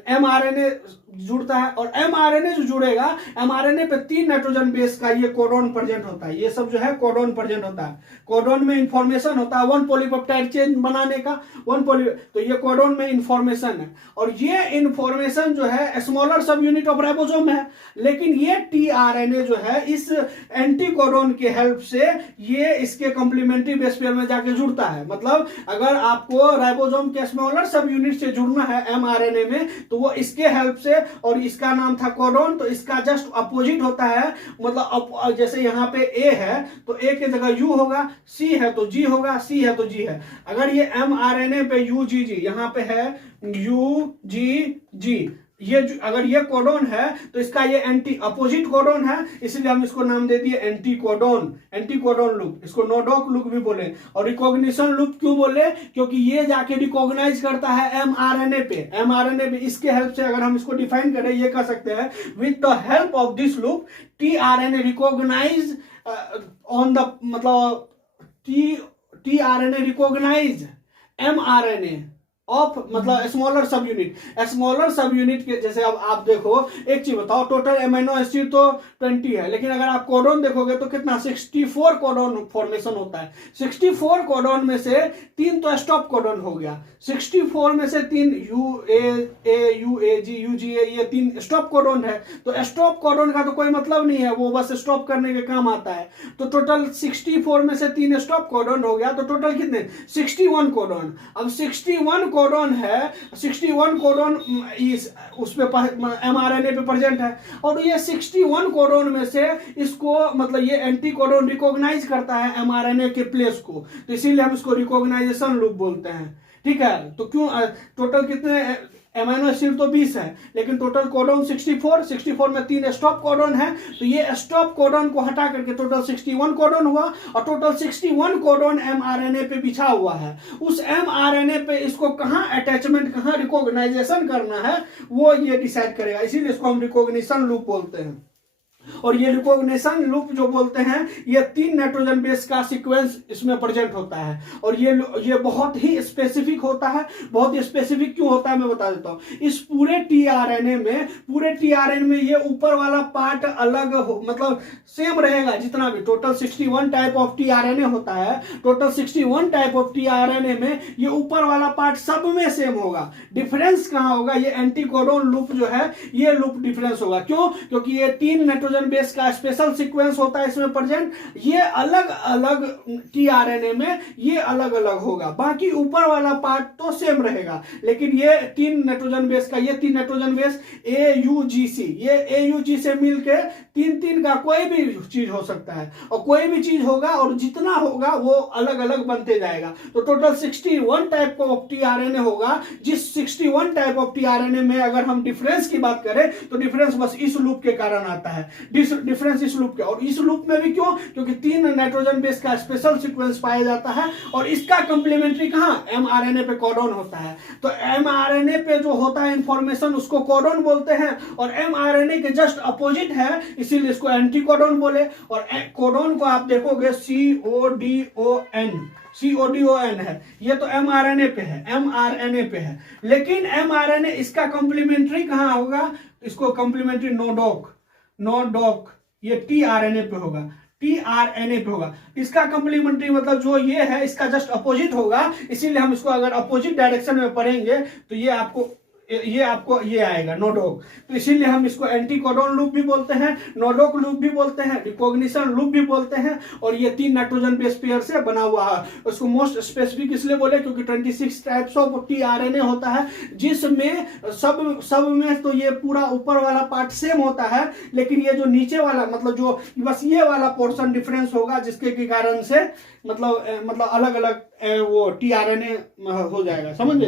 एमआरएनए जुड़ता है। और एमआरएनए जो जुड़ेगा, एमआरएनए पे 3 नाइट्रोजन बेस का ये कोडोन प्रेजेंट होता है। ये सब जो है कोडोन प्रेजेंट होता है। कोडोन में इंफॉर्मेशन होता है 1 पॉलीपेप्टाइड चेन बनाने का, 1 पॉली, तो ये कोडोन में इंफॉर्मेशन है। और ये इंफॉर्मेशन जो है स्मॉलर सब यूनिट ऑफ राइबोसोम है, लेकिन ये टीआरएनए जो है इस एंटी कोडोन के हेल्प से ये इसके कॉम्प्लीमेंट्री बेस पेयर में जाके जुड़ता है। मतलब अगर आपको राइबोसोम के स्मॉलर सब यूनिट से जुड़ना है एमआरएनए में, तो वो इसके हेल्प से, और इसका नाम था कोडोन, तो इसका जस्ट अपोजिट होता है। मतलब जैसे यहाँ पे ए है तो ए की जगह यू होगा, सी है तो जी होगा, सी है तो जी है। अगर ये एमआरएनए पे यू जी जी, यहाँ पे है यू जी जी, ये अगर ये कोडोन है तो इसका ये एंटी अपोजिट कोडोन है, इसलिए हम इसको नाम दे दिए anti codon, anti codon loop. इसको नोडॉक लूप भी बोले। और रिकॉग्निशन लूप क्यों बोले? क्योंकि ये जाके रिकॉग्नाइज करता है एमआरएनए पे, एमआरएनए पे। इसके हेल्प से अगर हम इसको डिफाइन करें, ये कह सकते हैं with the help of this loop tRNA recognise on the, मतलब टीआरएनए रिकॉग्नाइज एमआरएनए ऑफ, मतलब smaller subunit. Smaller subunit के जैसे अब आप देखो, एक चीज बताओ, टोटल एमिनो एसिड तो 20 है, लेकिन अगर आप कोडोन देखोगे तो कितना 64 कोडोन फॉर्मेशन होता है। 64 कोडोन में से 3 तो स्टॉप कोडोन हो गया, 64 में से 3 यू ए जी यू जी ए, ये 3 स्टॉप कोडोन है। तो स्टॉप कोडोन का तो कोई मतलब नहीं है, वो बस स्टॉप करने के काम आता है। तो टोटल 64 में से 3 स्टॉप कोडोन हो गया, तो टोटल कितने 61 कोडोन। अब 61 कोडोन है, 61 कोडोन उसमें एमआरएनए पे प्रेजेंट है। और ये 61 कोडोन में से इसको, मतलब ये एंटी कोडोन रिकॉग्नाइज करता है एमआरएनए के प्लेस को, तो इसीलिए हम इसको रिकॉग्नाइजेशन लूप बोलते हैं। ठीक है, तो क्यों टोटल कितने एमिनो एसिड तो 20 है, लेकिन टोटल कोडोन 64 में 3 स्टॉप कोडोन है, तो ये स्टॉप कोडोन को हटा करके टोटल 61 कोडोन हुआ। और टोटल 61 कोडोन एमआरएनए पे बिछा हुआ है। उस एमआरएनए पे इसको कहां अटैचमेंट, कहां रिकॉग्नाइजेशन करना है, वो ये डिसाइड करेगा। इसीलिए इसको हम रिकॉग्निशन लूप बोलते हैं। और ये रिकॉग्निशन लूप जो बोलते हैं, ये 3 नाइट्रोजन बेस का सीक्वेंस इसमें प्रेजेंट होता है। और ये बहुत ही स्पेसिफिक होता है। बहुत ही स्पेसिफिक क्यों होता है मैं बता देता हूं। इस पूरे टीआरएनए में ये ऊपर वाला पार्ट अलग मतलब सेम रहेगा, जितना भी टोटल 61 टाइप ऑफ टीआरएनए होता है, टोटल 61 टाइप ऑफ टीआरएनए में ये ऊपर वाला पार्ट सब में सेम होगा। डिफरेंस कहां होगा? ये एंटी कोडोन लूप जो है, ये लूप डिफरेंस होगा। क्यों? क्योंकि ये 3 नाइट्रोजन बेस का स्पेशल सीक्वेंस होता है इसमें प्रेजेंट। ये अलग अलग टीआरएनए में ये अलग अलग होगा, बाकी ऊपर वाला पार्ट तो सेम रहेगा। लेकिन ये 3 नाइट्रोजन बेस का, ये 3 नाइट्रोजन बेस AUGC, ये AUG से मिलके 3 का कोई भी चीज हो सकता है, और कोई भी चीज होगा और जितना होगा वो अलग अलग बनते जाएगा। तो टोटल 61 टाइप ऑफ टीआरएनए होगा। जिस 61 टाइप ऑफ टीआरएनए में अगर हम डिफरेंस की बात करें, तो डिफरेंस बस इस लूप के कारण आता है। डिफरेंस इस लूप के, और इस लूप में भी क्यों? क्योंकि 3 नाइट्रोजन बेस का स्पेशल सीक्वेंस पाया जाता है, और इसका कंप्लीमेंट्री कहां? एमआरएनए पे कोडोन होता है। तो एमआरएनए पे जो होता है इंफॉर्मेशन, उसको कोडोन बोलते हैं। और एमआरएनए के जस्ट अपोजिट है, इसीलिए इसको एंटी कोडोन बोले। और कोडोन को आप देखोगे CODON है, ये तो एमआरएनए पे है, एमआरएनए पे है। लेकिन एमआरएनए इसका कंप्लीमेंट्री कहां होगा? इसको कंप्लीमेंट्री नोडॉक ये टीआरएनए पे होगा, टीआरएनए पे होगा। इसका कंप्लीमेंट्री मतलब जो ये है, इसका जस्ट अपोजिट होगा। इसीलिए हम इसको अगर अपोजिट डायरेक्शन में पढ़ेंगे तो ये आपको ये आएगा नोडॉक। तो इसीलिए हम इसको एंटी कोडोन लूप भी बोलते हैं, नोडॉक लूप भी बोलते हैं, रिकॉग्निशन लूप भी बोलते हैं। और ये 3 नाइट्रोजन बेस पेयर से बना हुआ है। उसको मोस्ट स्पेसिफिक इसलिए बोले क्योंकि 26 टाइप्स ऑफ टीआरएनए होता है, जिसमें सब में तो ये पूरा ऊपर वाला पार्ट सेम होता है, लेकिन ये जो नीचे वाला, मतलब जो बस ये वाला पोर्शन डिफरेंस होगा, जिसके कारण से मतलब अलग अलग वो टीआरएनए हो जाएगा, समझ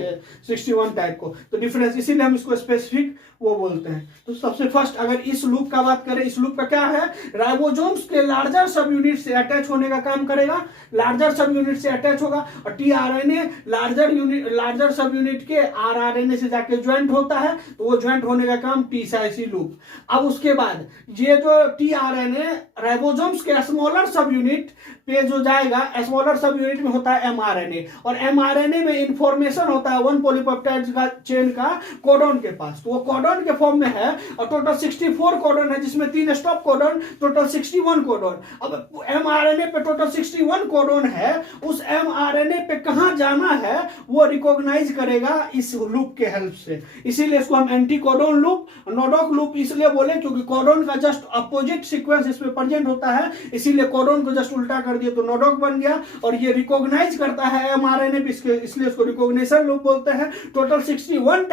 61 टाइप को। तो डिफरेंस, इसीलिए हम इसको स्पेसिफिक वो बोलते हैं। तो सबसे फर्स्ट अगर इस लूप का बात करें, इस लूप का क्या है, राइबोसोम्स के लार्जर सब यूनिट से अटैच होने का काम करेगा, लार्जर सब यूनिट से अटैच होगा, और टीआरएनए लार्जर सब यूनिट के आरआरएनए से जाके ज्वाइंट होता है, तो वो ज्वाइंट होने का काम टी साइसी लूप। अब उसके बाद ये जो टीआरएनए राइबोसोम्स के स्मॉलर सब यूनिट पे जो जाएगा, स्मॉलर सब यूनिट में होता है एमआरएनए, और एमआरएनए में इंफॉर्मेशन होता है 1 पॉलीपेप्टाइड का चेन का कोडॉन के पास, तो वो कोडॉन के फॉर्म में है, और टोटल 64 कोडॉन है, जिसमें 3 स्टॉप कोडॉन, टोटल 61 कोडॉन। अब एमआरएनए पे टोटल 61 कोडॉन है, उस एमआरएनए पे कहां जाना है वो रिकॉग्नाइज करेगा इस लूप के हेल्प से। इसीलिए इसको हम एंटी कोडॉन लूप, नोडॉक लूप इसलिए बोले क्योंकि कोडॉन का जस्ट अपोजिट सीक्वेंस इसमें प्रेजेंट होता है, इसीलिए कोडॉन को जस्ट उल्टा कर दिया तो नोडॉक बन गया, और ये रिकॉग्नाइज करता है एमआरएनए पे, इसलिए इसको रिकॉग्निशन लूप बोलते हैं। टोटल 61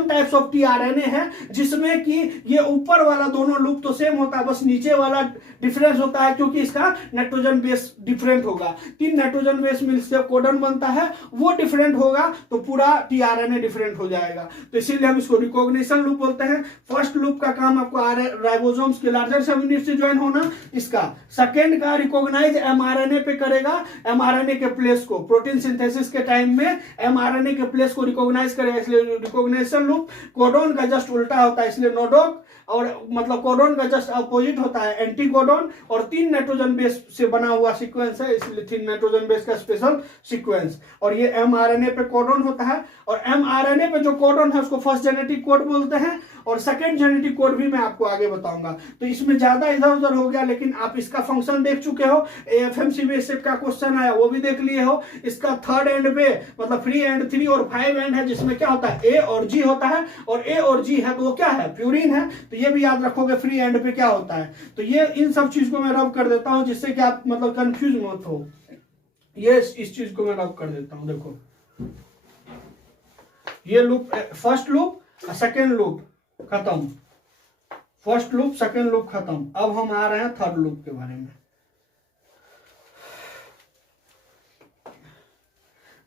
टाइप्स ऑफ टीआरएनए है, जिसमें कि ये ऊपर वाला दोनों लूप तो सेम होता है, बस नीचे वाला डिफरेंस होता है क्योंकि इसका नाइट्रोजन बेस डिफरेंट होगा। 3 नाइट्रोजन बेस मिलकर कोडॉन बनता है, वो डिफरेंट होगा तो पूरा टीआरएनए डिफरेंट हो जाएगा, तो इसीलिए हम इसको रिकॉग्निशन लूप बोलते हैं। फर्स्ट लूप का काम आपको राइबोसोम्स के लार्जर सब यूनिट से ज्वाइन होना, इसका सेकेंड का रिकॉग्नाइज एमआरएनए पे करेगा, एमआरएनए के प्लेस को प्रोटीन सिंथेसिस के टाइम में एमआरएनए के प्लेस को रिकॉग्नाइज करेगा, इसलिए रिकॉग्निशन लूप। कोडॉन का जस्ट उल्टा होता है, इसलिए नोडॉक, और मतलब कोडॉन का जस्ट अपोजिट होता है एंटी कोडॉन, और 3 नाइट्रोजन बेस से बना हुआ सीक्वेंस है, इसलिए 3 नाइट्रोजन बेस का स्पेशल सीक्वेंस। और ये एमआरएनए पे कोडॉन होता है, और एमआरएनए पे जो कोडॉन है उसको फर्स्ट जेनेटिक कोड बोलते हैं, और सेकंड जेनेटिक कोड भी मैं आपको आगे बताऊंगा। तो इसमें ज्यादा इधर उधर हो गया, लेकिन आप इसका फंक्शन देख चुके हो, एफएमसीबीएसएफ का क्वेश्चन आया वो भी देख लिए हो। इसका थर्ड एंड पे मतलब 3 एंड 3 और 5 एंड है, जिसमें क्या होता है ए और जी होता है, और ए और जी है तो वो क्या है, प्यूरिन है, तो ये भी याद रखोगे फ्री एंड पे क्या होता है। तो ये इन सब चीज को मैं रब कर देता हूं, जिससे कि आप मतलब कंफ्यूज मत हो। ये इस चीज को मैं रब कर देता हूं, देखो ये loop, first loop second loop खत्म, फर्स्ट लूप सेकेंड लूप खत्म। अब हम आ रहे हैं थर्ड लूप के बारे में।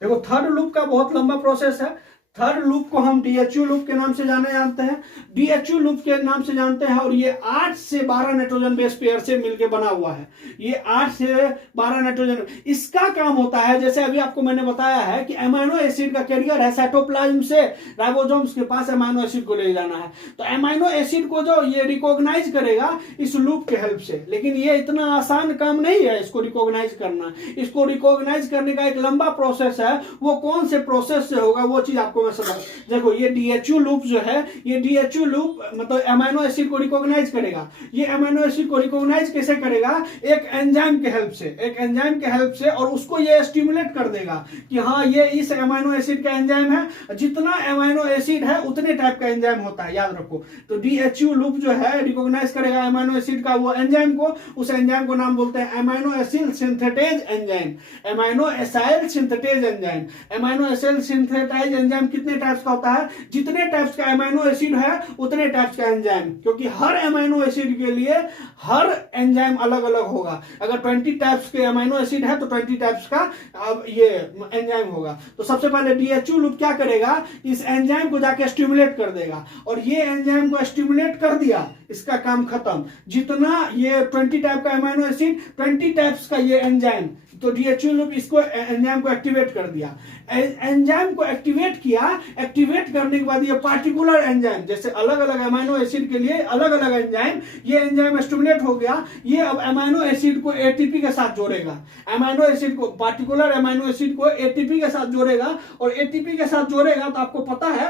देखो थर्ड लूप का बहुत लंबा प्रोसेस है। थर्ड लूप को हम डीएचयू लूप के नाम से जानते हैं, डीएचयू लूप के नाम से जानते हैं, और ये 8 से 12 नाइट्रोजन बेस पेयर से मिलकर बना हुआ है। ये 8 से 12 नाइट्रोजन, इसका काम होता है जैसे अभी आपको मैंने बताया है कि अमाइनो एसिड का कैरियर है, साइटोप्लाज्म से राइबोसोम्स के पास अमाइनो एसिड को ले जाना है, तो अमाइनो एसिड को जो ये रिकॉग्नाइज करेगा इस लूप के हेल्प से। लेकिन ये इतना आसान काम नहीं है इसको रिकॉग्नाइज करना, इसको रिकॉग्नाइज करने का एक लंबा प्रोसेस है। वो कौन से प्रोसेस से होगा वो चीज आपको मैं समझ। देखो ये डीएचयू लूप जो है, ये डीएचयू लूप मतलब अमाइनो एसिड को रिकॉग्नाइज करेगा। ये अमाइनो एसिड को रिकॉग्नाइज कैसे करेगा, एक एंजाइम के हेल्प से, एक एंजाइम के हेल्प से, और उसको ये स्टिमुलेट कर देगा कि हाँ ये इस अमाइनो एसिड का एंजाइम है, जितना अमाइनो एसिड है उतने टाइप का एंजाइम होता है, याद रखो। तो डीएचयू लूप जो है रिकॉग्नाइज करेगा अमाइनो एसिड का वो एंजाइम को, उस एंजाइम को नाम बोलते हैं amino acid synthetase enzyme, amino acyl synthetase enzyme. Amino acid सिंथेटाइज enzyme कितने टाइप्स का होता है, जितने टाइप्स का अमाइनो एसिड है उतने टाइप्स का एंजाइम, क्योंकि हर अमाइनो एसिड के लिए हर एंजाइम अलग अलग होगा। अगर 20 टाइप्स के अमाइनो एसिड है तो 20 टाइप्स का अब ये एंजाइम होगा। तो सबसे पहले डीएचयू लूप क्या करेगा, इस एंजाइम को जाके स्टिमुलेट कर देगा, और ये एंजाइम को स्टिमुलेट कर दिया, इसका काम खत्म। जितना ये 20 टाइप का अमाइनो एसिड, 20 टाइप्स का ये एंजाइम, तो डीएचयू लूप इसको एंजाइम को एक्टिवेट कर दिया। एंजाइम को एक्टिवेट किया, एक्टिवेट करने के बाद ये पार्टिकुलर एंजाइम, जैसे अलग अलग अमाइनो एसिड के लिए अलग अलग एंजाइम, ये एंजाइम स्टिमुलेट हो गया, ये अब अमाइनो एसिड को एटीपी के साथ जोड़ेगा, अमाइनो एसिड को, पार्टिकुलर अमाइनो एसिड को एटीपी के साथ जोड़ेगा, और एटीपी के साथ जोड़ेगा तो आपको पता है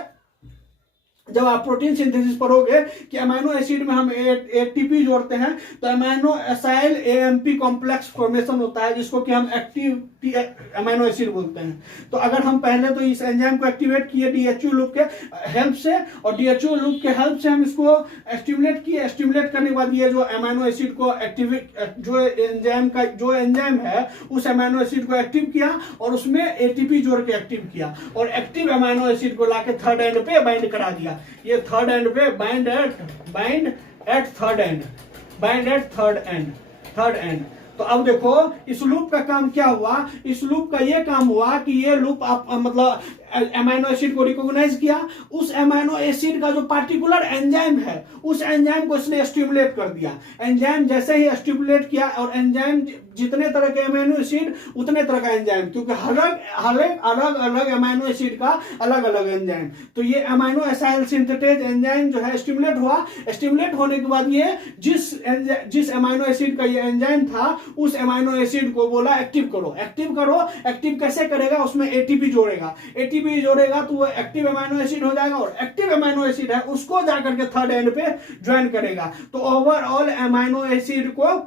जब आप प्रोटीन सिंथेसिस पढ़ोगे कि अमाइनो एसिड में हम एटीपी जोड़ते हैं तो amino acyl AMP complex formation होता है, जिसको कि हम एक्टिव अमाइनो एसिड बोलते हैं। तो अगर हम पहले तो इस एंजाइम को एक्टिवेट किए डीएचयू लूप के हेल्प से, और डीएचयू लूप के हेल्प से हम इसको स्टिमुलेट किए, स्टिमुलेट करने के बाद ये जो अमाइनो एसिड को एक्टिवेट, जो एंजाइम है उस अमाइनो एसिड को एक्टिव किया, और उसमें एटीपी जोड़ के एक्टिव किया, और एक्टिव अमाइनो एसिड को लाके थर्ड एंड पे बाइंड करा दिया। ये थर्ड एंड पे बाइंड एट थर्ड एंड, तो अब देखो इस लूप का काम क्या हुआ, इस लूप का ये काम हुआ कि ये लूप आप मतलब एमाइनो एसिड को रिकॉग्नाइज किया, उस एमाइनो एसिड का जो पार्टिकुलर एंजाइम है उस एंजाइम को इसने स्टिमुलेट कर दिया। एंजाइम जैसे ही स्टिमुलेट किया, और एंजाइम जितने तरह के एमाइनो एसिड उतने तरह का एंजाइम, क्योंकि अलग अलग एमाइनो एसिड का अलग अलग एंजाइम। तो ये एमाइनो एसाइल सिंथेटेज एंजाइम जो है स्टिमुलेट हुआ। स्टिमुलेट होने के बाद ये जिस एमाइनो एसिड का ये एंजाइम था उस एमाइनो एसिड को बोला एक्टिव करो। एक्टिव करो, एक्टिव कैसे करेगा, उसमें एटीपी जोड़ेगा। एटीपी जोड़ेगा तो वो एक्टिव एमाइनो एसिड हो जाएगा, और एक्टिव एमाइनो एसिड है उसको जाकर के थर्ड एंड पे ज्वाइन करेगा। तो ओवरऑल एमाइनो एसिड को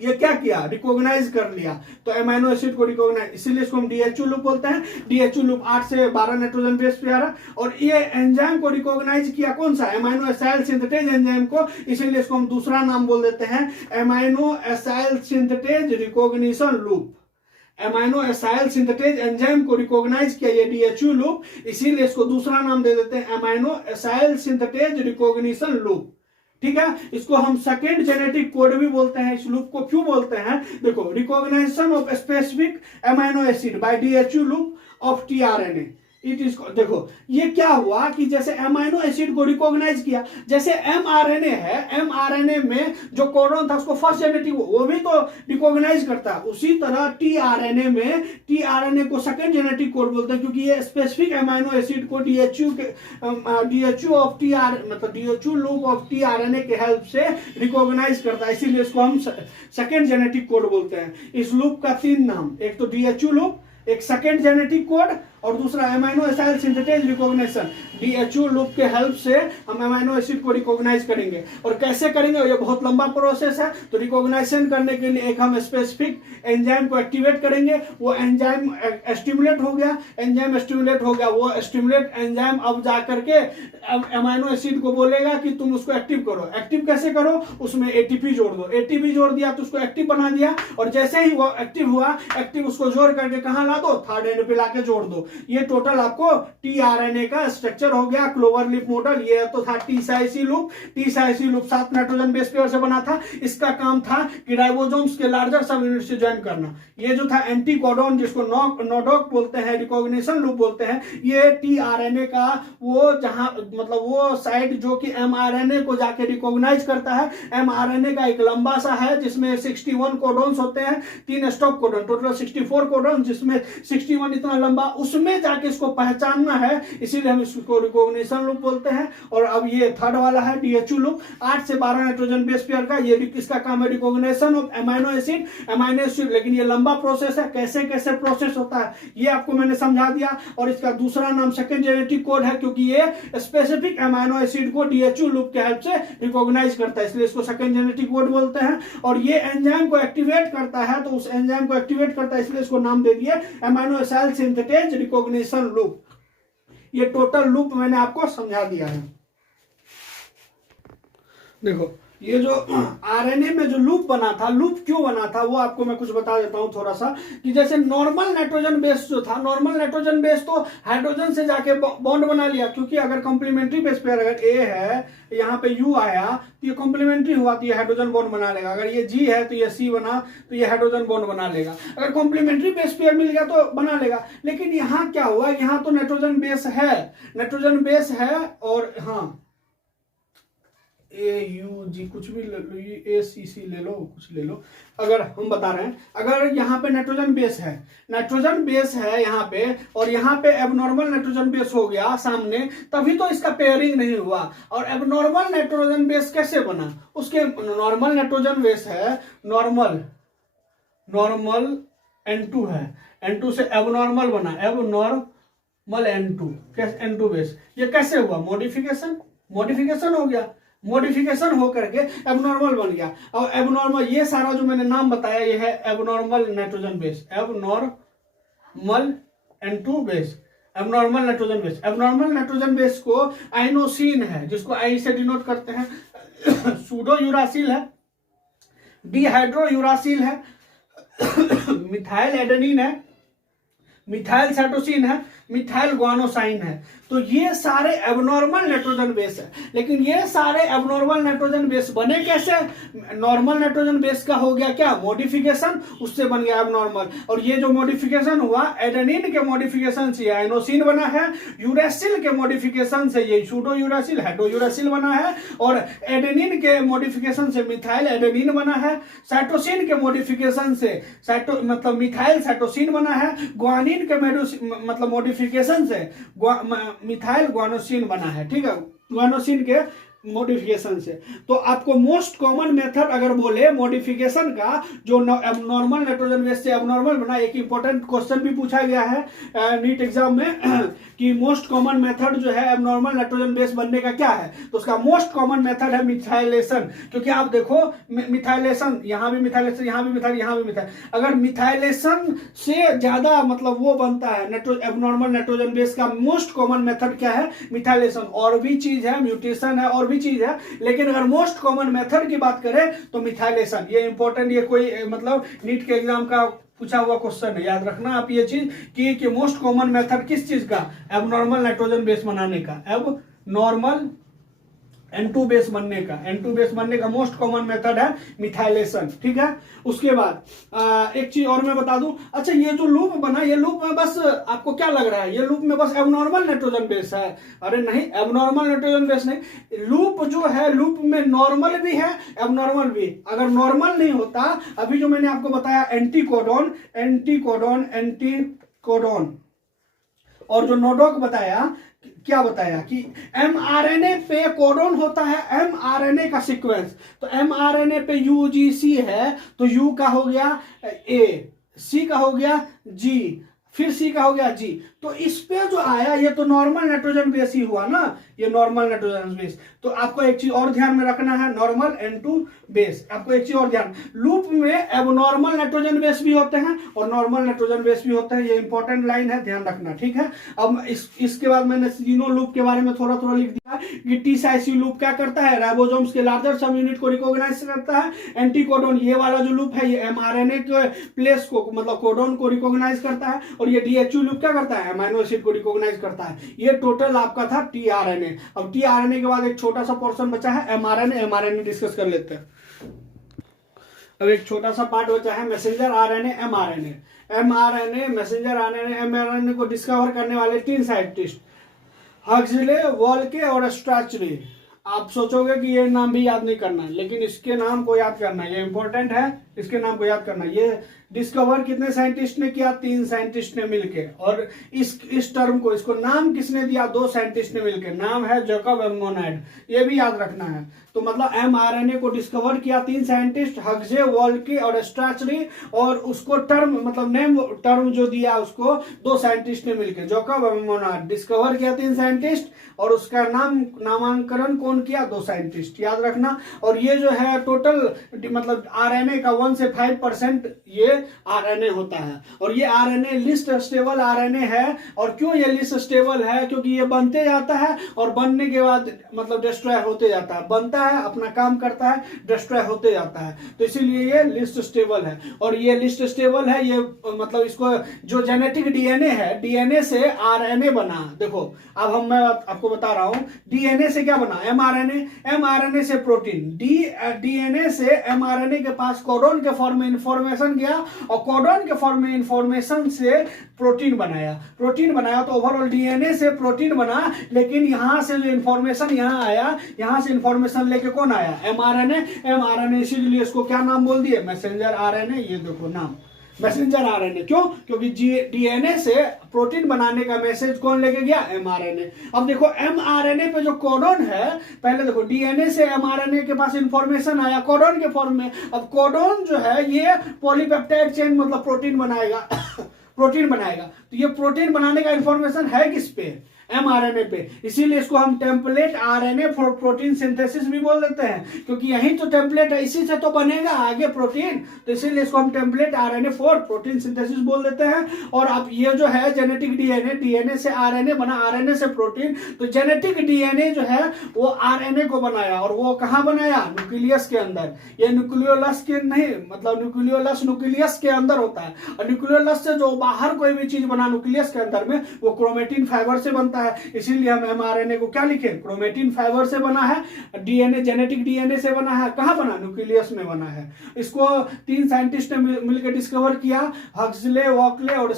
ये क्या किया, रिकॉग्नाइज कर लिया। तो एमाइनो एसिड को रिकॉग्नाइज, इसीलिए इसको हम डीएचयू लूप बोलते हैं। डीएचयू लूप 8 से 12 नाइट्रोजन बेस पे आ रहा, और ये एंजाइम को रिकॉग्नाइज किया कौन सा, एमाइनो एसाइल सिंथेटेज एंजाइम को, इसीलिए इसको हम दूसरा नाम बोल देते हैं amino acyl synthetase recognition loop. Amino acyl synthetase enzyme को रिकॉग्नाइज किया ये डीएचयू लूप, इसीलिए इसको दूसरा नाम दे देते हैं amino acyl synthetase recognition loop. ठीक है, इसको हम सेकेंड जेनेटिक कोड भी बोलते हैं। इस लूप को क्यों बोलते हैं, देखो, recognition of specific amino acid by DHU loop of tRNA. It is, देखो ये क्या हुआ कि जैसे एमाइनो एसिड को रिकॉग्नाइज किया, जैसे एमआरएनए है, एमआरएनए में जो कोडन था उसको फर्स्ट जेनेटिक वो भी तो रिकॉग्नाइज करता है, उसी तरह टीआरएनए में टीआरएनए को सेकंड जेनेटिक कोड बोलते हैं, क्योंकि ये स्पेसिफिक एमाइनो एसिड को डीएचयू ऑफ टीआर मतलब डीएचयू लूप ऑफ टीआरएनए के हेल्प से रिकॉग्नाइज करता है, इसीलिए इसको हम सेकंड जेनेटिक कोड बोलते हैं। इस लूप का 3 नाम, एक तो डीएचयू लूप, एक सेकेंड जेनेटिक कोड, और दूसरा aminoacyl synthetase recognition. DHU loop के हेल्प से हम एमाइनो एसिड को रिकॉग्नाइज करेंगे। और कैसे करेंगे, ये बहुत लंबा प्रोसेस है। तो रिकॉग्नाइजेशन करने के लिए एक हम स्पेसिफिक एंजाइम को एक्टिवेट करेंगे, वो एंजाइम स्टिमुलेट हो गया, एंजाइम स्टिमुलेट हो गया, वो स्टिमुलेट एंजाइम अब जाकर के एमाइनो एसिड को बोलेगा कि तुम उसको एक्टिव करो। एक्टिव कैसे करो, उसमें एटीपी जोड़ दो। एटीपी जोड़ दिया तो उसको एक्टिव बना दिया, और जैसे ही वो एक्टिव हुआ, एक्टिव उसको जोड़ करके कहां ला दो, थर्ड एंड पे लाके जोड़ दो। ये टोटल आपको टीआरएनए का स्ट्रक्चर हो गया, क्लोवर लीफ मॉडल। ये तो था T psi C loop. T psi C loop 7 nitrogen base pair से बना था। इसका काम था कि राइबोसोम्स के लार्जर सब यूनिट से ज्वाइन करना। ये जो था एंटीकोडॉन, जिसको नोडॉक बोलते हैं, रिकॉग्निशन लूप बोलते हैं, ये टीआरएनए का वो जहां मतलब वो साइड जो कि एमआरएनए को जाके रिकॉग्नाइज करता है। एमआरएनए का एक लंबा सा है जिसमें 61 कोडॉन्स होते हैं, 3 स्टॉप कोडॉन, टोटल 64 कोडॉन, जिसमें 61 इतना लंबा, उसमें जाके इसको पहचानना है, इसीलिए हम इसको रिकॉग्निशन लूप बोलते हैं। और अब ये थर्ड वाला है डीएचयू लूप 8 से 12 नाइट्रोजन बेस पेयर का। ये किसका काम है, रिकॉग्निशन ऑफ एमाइनो एसिड। लेकिन ये लंबा प्रोसेस है, कैसे कैसे प्रोसेस होता है ये आपको मैंने समझा दिया। और इसका दूसरा नाम सेकंड जेनेटिक कोड है, क्योंकि ये स्पेसिफिक एमाइनो एसिड को डीएचयू लूप के हेल्प से रिकॉग्नाइज करता है, इसलिए इसको सेकंड जेनेटिक कोड बोलते हैं। और ये एंजाइम को एक्टिवेट करता है, तो उस एंजाइम को एक्टिवेट करता है, इसलिए इसको नाम दे दिए amino acyl synthetase recognition loop. ये टोटल लूप मैंने आपको समझा दिया है। देखो ये जो आरएनए में जो लूप बना था, लूप क्यों बना था वो आपको मैं कुछ बता देता हूं थोड़ा सा। कि जैसे नॉर्मल नाइट्रोजन बेस जो था, नॉर्मल नाइट्रोजन बेस तो हाइड्रोजन से जाके बॉन्ड बना लिया, क्योंकि अगर कॉम्प्लीमेंट्री बेस पे अगर ए है, यहाँ पे यू आया तो ये कॉम्प्लीमेंट्री हुआ तो ये हाइड्रोजन बॉन्ड बना लेगा। अगर ये जी है तो ये सी बना तो ये हाइड्रोजन बॉन्ड बना लेगा। अगर कॉम्प्लीमेंट्री बेस पेयर मिल गया तो बना लेगा। लेकिन यहाँ क्या हुआ, यहाँ तो नाइट्रोजन बेस है, नाइट्रोजन बेस है, और हाँ ए यू जी कुछ भी ले लो, ए सी सी ले लो, कुछ ले लो। अगर हम बता रहे हैं, अगर यहाँ पे नाइट्रोजन बेस है, नाइट्रोजन बेस है यहाँ पे, और यहाँ पे एबनॉर्मल नाइट्रोजन बेस हो गया सामने, तभी तो इसका पेयरिंग नहीं हुआ। और एबनॉर्मल नाइट्रोजन बेस कैसे बना, उसके नॉर्मल नाइट्रोजन बेस है, नॉर्मल N2 है, N2 से एबनॉर्मल बना, एबनॉर्मल N2, कैसे N2 बेस, ये कैसे हुआ, मॉडिफिकेशन हो गया, मॉडिफिकेशन होकर के एबनॉर्मल बन गया। और एबनॉर्मल, ये सारा जो मैंने नाम बताया ये है abnormal nitrogen base, abnormal N2 base, abnormal nitrogen base. Abnormal nitrogen base को आइनोसिन है, जिसको आई से डिनोट करते हैं, सूडो यूरासिल है, डिहाइड्रो यूरासिल है, मिथाइल एडेनिन है, मिथाइल साइटोसिन है, मिथाइल ग्वानोसाइन है। तो ये सारे एबनॉर्मल नाइट्रोजन बेस है। लेकिन ये सारे एबनॉर्मल नाइट्रोजन बेस बने कैसे? नॉर्मल नाइट्रोजन बेस का हो गया क्या? मॉडिफिकेशन, उससे बन गया एबनॉर्मल। और ये जो मॉडिफिकेशन हुआ एडेनिन के मॉडिफिकेशन से एनोसिन बना है, यूरेसिल के मॉडिफिकेशन से ये सूडो यूरेसिल हेडो यूरेसिल बना है, और एडेनिन के मॉडिफिकेशन से मिथाइल एडेनिन बना है, साइटोसिन के मॉडिफिकेशन से मतलब मिथाइल साइटोसिन बना है, ग्वानिन के मतलब मॉडिफिकेशन से मिथाइल ग्वानोसिन बना है। ठीक है, ग्वानोसिन के मॉडिफिकेशन से। तो आपको मोस्ट कॉमन मेथड अगर बोले मॉडिफिकेशन का जो नॉर्मल नाइट्रोजन बेस से एबनॉर्मल बना, एक इंपॉर्टेंट क्वेश्चन भी पूछा गया है नीट एग्जाम में कि मोस्ट कॉमन मेथड जो है एबनॉर्मल नाइट्रोजन बेस बनने का क्या है? तो उसका मोस्ट कॉमन मेथड है मिथाइलेशन। क्योंकि आप देखो मिथाइलेशन, यहां भी मिथाइलेशन, यहां भी मिथाइल, यहां भी मिथाइल, अगर मिथाइलेशन से ज्यादा मतलब वो बनता है एबनॉर्मल नाइट्रोजन बेस का मोस्ट कॉमन मेथड क्या है? मिथाइलेशन। और भी चीज है, म्यूटेशन है, और भी चीज है, लेकिन अगर मोस्ट कॉमन मेथड की बात करें तो मिथाइलेशन। ये इंपॉर्टेंट, ये कोई मतलब नीट के एग्जाम का पूछा हुआ क्वेश्चन है, याद रखना आप ये चीज कि मोस्ट कॉमन मेथड किस चीज का? एबनॉर्मल नाइट्रोजन बेस बनाने का, एबनॉर्मल N2 बेस बनने का। N2 बेस बनने का मोस्ट कॉमन मेथड है मिथाइलेशन। ठीक है, उसके बाद एक चीज और मैं बता दूं। अच्छा, ये जो लूप बना, ये लूप में बस आपको क्या लग रहा है? ये लूप में बस एबनॉर्मल नाइट्रोजन बेस है? अरे नहीं, एबनॉर्मल नाइट्रोजन बेस नहीं। लूप जो है, लूप में नॉर्मल भी है, एबनॉर्मल भी। अगर नॉर्मल नहीं होता, अभी जो मैंने आपको बताया एंटीकोडॉन, एंटीकोडॉन, एंटीकोडॉन, और जो नोडोक बताया, क्या बताया कि एमआरएनए पे कोडॉन होता है, एमआरएनए का सीक्वेंस। तो एमआरएनए पे यूजीसी है, तो यू का हो गया ए, सी का हो गया जी, फिर सी का हो गया जी। तो इस पे जो आया ये तो नॉर्मल नाइट्रोजन बेस ही हुआ ना, ये नॉर्मल नाइट्रोजन बेस। तो आपको एक चीज और ध्यान में रखना है, नॉर्मल N2 बेस। आपको एक चीज और ध्यान, लूप में एबनॉर्मल नाइट्रोजन बेस भी होते हैं और नॉर्मल नाइट्रोजन बेस भी होते हैं। ये इंपॉर्टेंट लाइन है, ध्यान रखना। ठीक है, अब इसके बाद मैंने तीनों लूप के बारे में थोड़ा थोड़ा लिख दिया कि टी-साइसी लूप क्या करता है? राइबोसोम्स के लार्जर सब यूनिट को रिकॉग्नाइज करता है। एंटीकोडॉन, ये वाला जो लूप है, ये एमआरएनए के प्लेस को मतलब कोडॉन को रिकॉग्नाइज करता है। और ये डीएचयू लूप क्या करता है? अमीनो एसिड को रिकॉग्नाइज करता है। ये टोटल आपका था टीआरएनए। अब टीआरएनए के बाद एक छोटा सा पोर्शन बचा है एमआरएनए। एमआरएनए डिस्कस कर लेते हैं। अब एक छोटा सा पार्ट बचा है messenger RNA, mRNA. MRNA, messenger RNA, mRNA को डिस्कवर करने वाले 3 साइंटिस्ट, हक्सले, वॉल्के और स्ट्रैचरी। आप सोचोगे कि ये नाम भी याद नहीं करना है, लेकिन इसके नाम को याद करना है, ये इंपॉर्टेंट है, इसके नाम को याद करना। ये डिस्कवर कितने साइंटिस्ट ने किया? 3 साइंटिस्ट ने मिलके। और इस टर्म को, इसको नाम किसने दिया? 2 साइंटिस्ट ने मिलके। नाम है जैकब एमोनाइड, ये भी याद रखना है। तो मतलब एमआरएनए को डिस्कवर किया 3 साइंटिस्ट, हक्जे, वॉल्के और स्ट्रैचरी, और उसको टर्म मतलब नेम टर्म जो दिया उसको 2 साइंटिस्ट ने मिलकर। जैकब एमोनाइड डिस्कवर किया 3 साइंटिस्ट, और उसका नामकरण कौन किया? 2 साइंटिस्ट, याद रखना। और ये जो है टोटल मतलब आरएनए का 1 से 5% ये आरएनए होता है। और ये आरएनए लिस्ट स्टेबल आरएनए है। और क्यों ये लिस्ट स्टेबल है? क्योंकि ये बनते जाता है और बनने के बाद मतलब डिस्ट्रॉय होते जाता है। बनता है, अपना काम करता है, डिस्ट्रॉय होते जाता है, तो इसीलिए ये लिस्ट स्टेबल है। और ये लिस्ट स्टेबल है, ये मतलब इसको जो जेनेटिक डीएनए है, डीएनए से आरएनए बना। देखो अब मैं आपको बता रहा हूं डीएनए से क्या बना? एमआरएनए, एमआरएनए से प्रोटीन, डीएनए से एमआरएनए के पास कोडॉन के फॉर्म में इंफॉर्मेशन गया, और कोडॉन के फॉर्म में इंफॉर्मेशन से प्रोटीन बनाया। प्रोटीन बनाया तो ओवरऑल डीएनए से प्रोटीन बना, लेकिन यहां से जो इंफॉर्मेशन यहां आया, यहां से इंफॉर्मेशन लेके कौन आया? एमआरएनए। एमआरएनए इसीलिए इसको क्या नाम बोल दिए? Messenger RNA. ये देखो नाम मैसेंजर आरएनए। क्यों? क्योंकि डीएनए से प्रोटीन बनाने का मैसेज कौन लेके गया? एमआरएनए। अब देखो एमआरएनए पे जो कोडॉन है, पहले देखो डीएनए से एमआरएनए के पास इंफॉर्मेशन आया कोडॉन के फॉर्म में। अब कोडॉन जो है ये पॉलीपेप्टाइड चेन मतलब प्रोटीन बनाएगा प्रोटीन बनाएगा। तो ये प्रोटीन बनाने का इंफॉर्मेशन है किस पे? mRNA पे, इसीलिए इसको हम template RNA for protein synthesis भी बोल देते हैं, क्योंकि यही तो टेम्पलेट है, इसी से तो बनेगा आगे प्रोटीन, तो इसीलिए इसको हम template RNA for protein synthesis बोल देते हैं। और अब ये जो है जेनेटिक डीएनए से आरएनए बना, आरएनए से प्रोटीन, तो जेनेटिक डीएनए जो है वो आरएनए को बनाया, और वो कहां बनाया? न्यूक्लियस के अंदर। ये न्यूक्लियोलस के नहीं, मतलब न्यूक्लियस के अंदर होता है, और न्यूक्लियोलस से जो बाहर कोई भी चीज बना न्यूक्लियस के अंदर में, वो क्रोमेटिन फाइबर से बनता है। इसीलिए हम एमआरएनए को क्या लिखे? क्रोमेटिन फाइबर से बना है। डीएनए जेनेटिक डीएनए से बना है, कहां बना? न्यूक्लियस में बना है। इसको 3 साइंटिस्ट ने मिलकर डिस्कवर किया, हक्सले, वॉकले और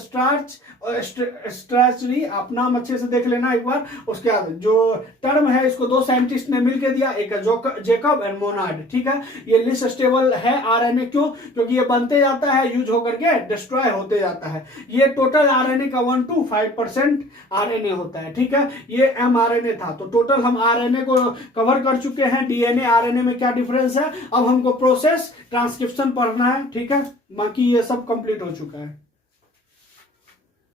स्ट्रैचरी। आप नाम अच्छे से देख लेना एक बार। उसके बाद जो टर्म है इसको 2 साइंटिस्ट ने मिलकर दिया, एक है जेकब एंड मोनार्ड, ठीक है। ये लिस्ट स्टेबल है आरएनए, क्यों? क्योंकि ये बनते जाता है, यूज होकर के डिस्ट्रॉय होते जाता है। ये टोटल आरएनए का 1 to 5% आरएनए होता है, ठीक है। ये एमआरएनए था, तो टोटल हम आरएनए को कवर कर चुके हैं। डीएनए आरएनए में क्या डिफरेंस है, अब हमको प्रोसेस ट्रांसक्रिप्शन पढ़ना है, ठीक है। बाकी ये सब कंप्लीट हो चुका है।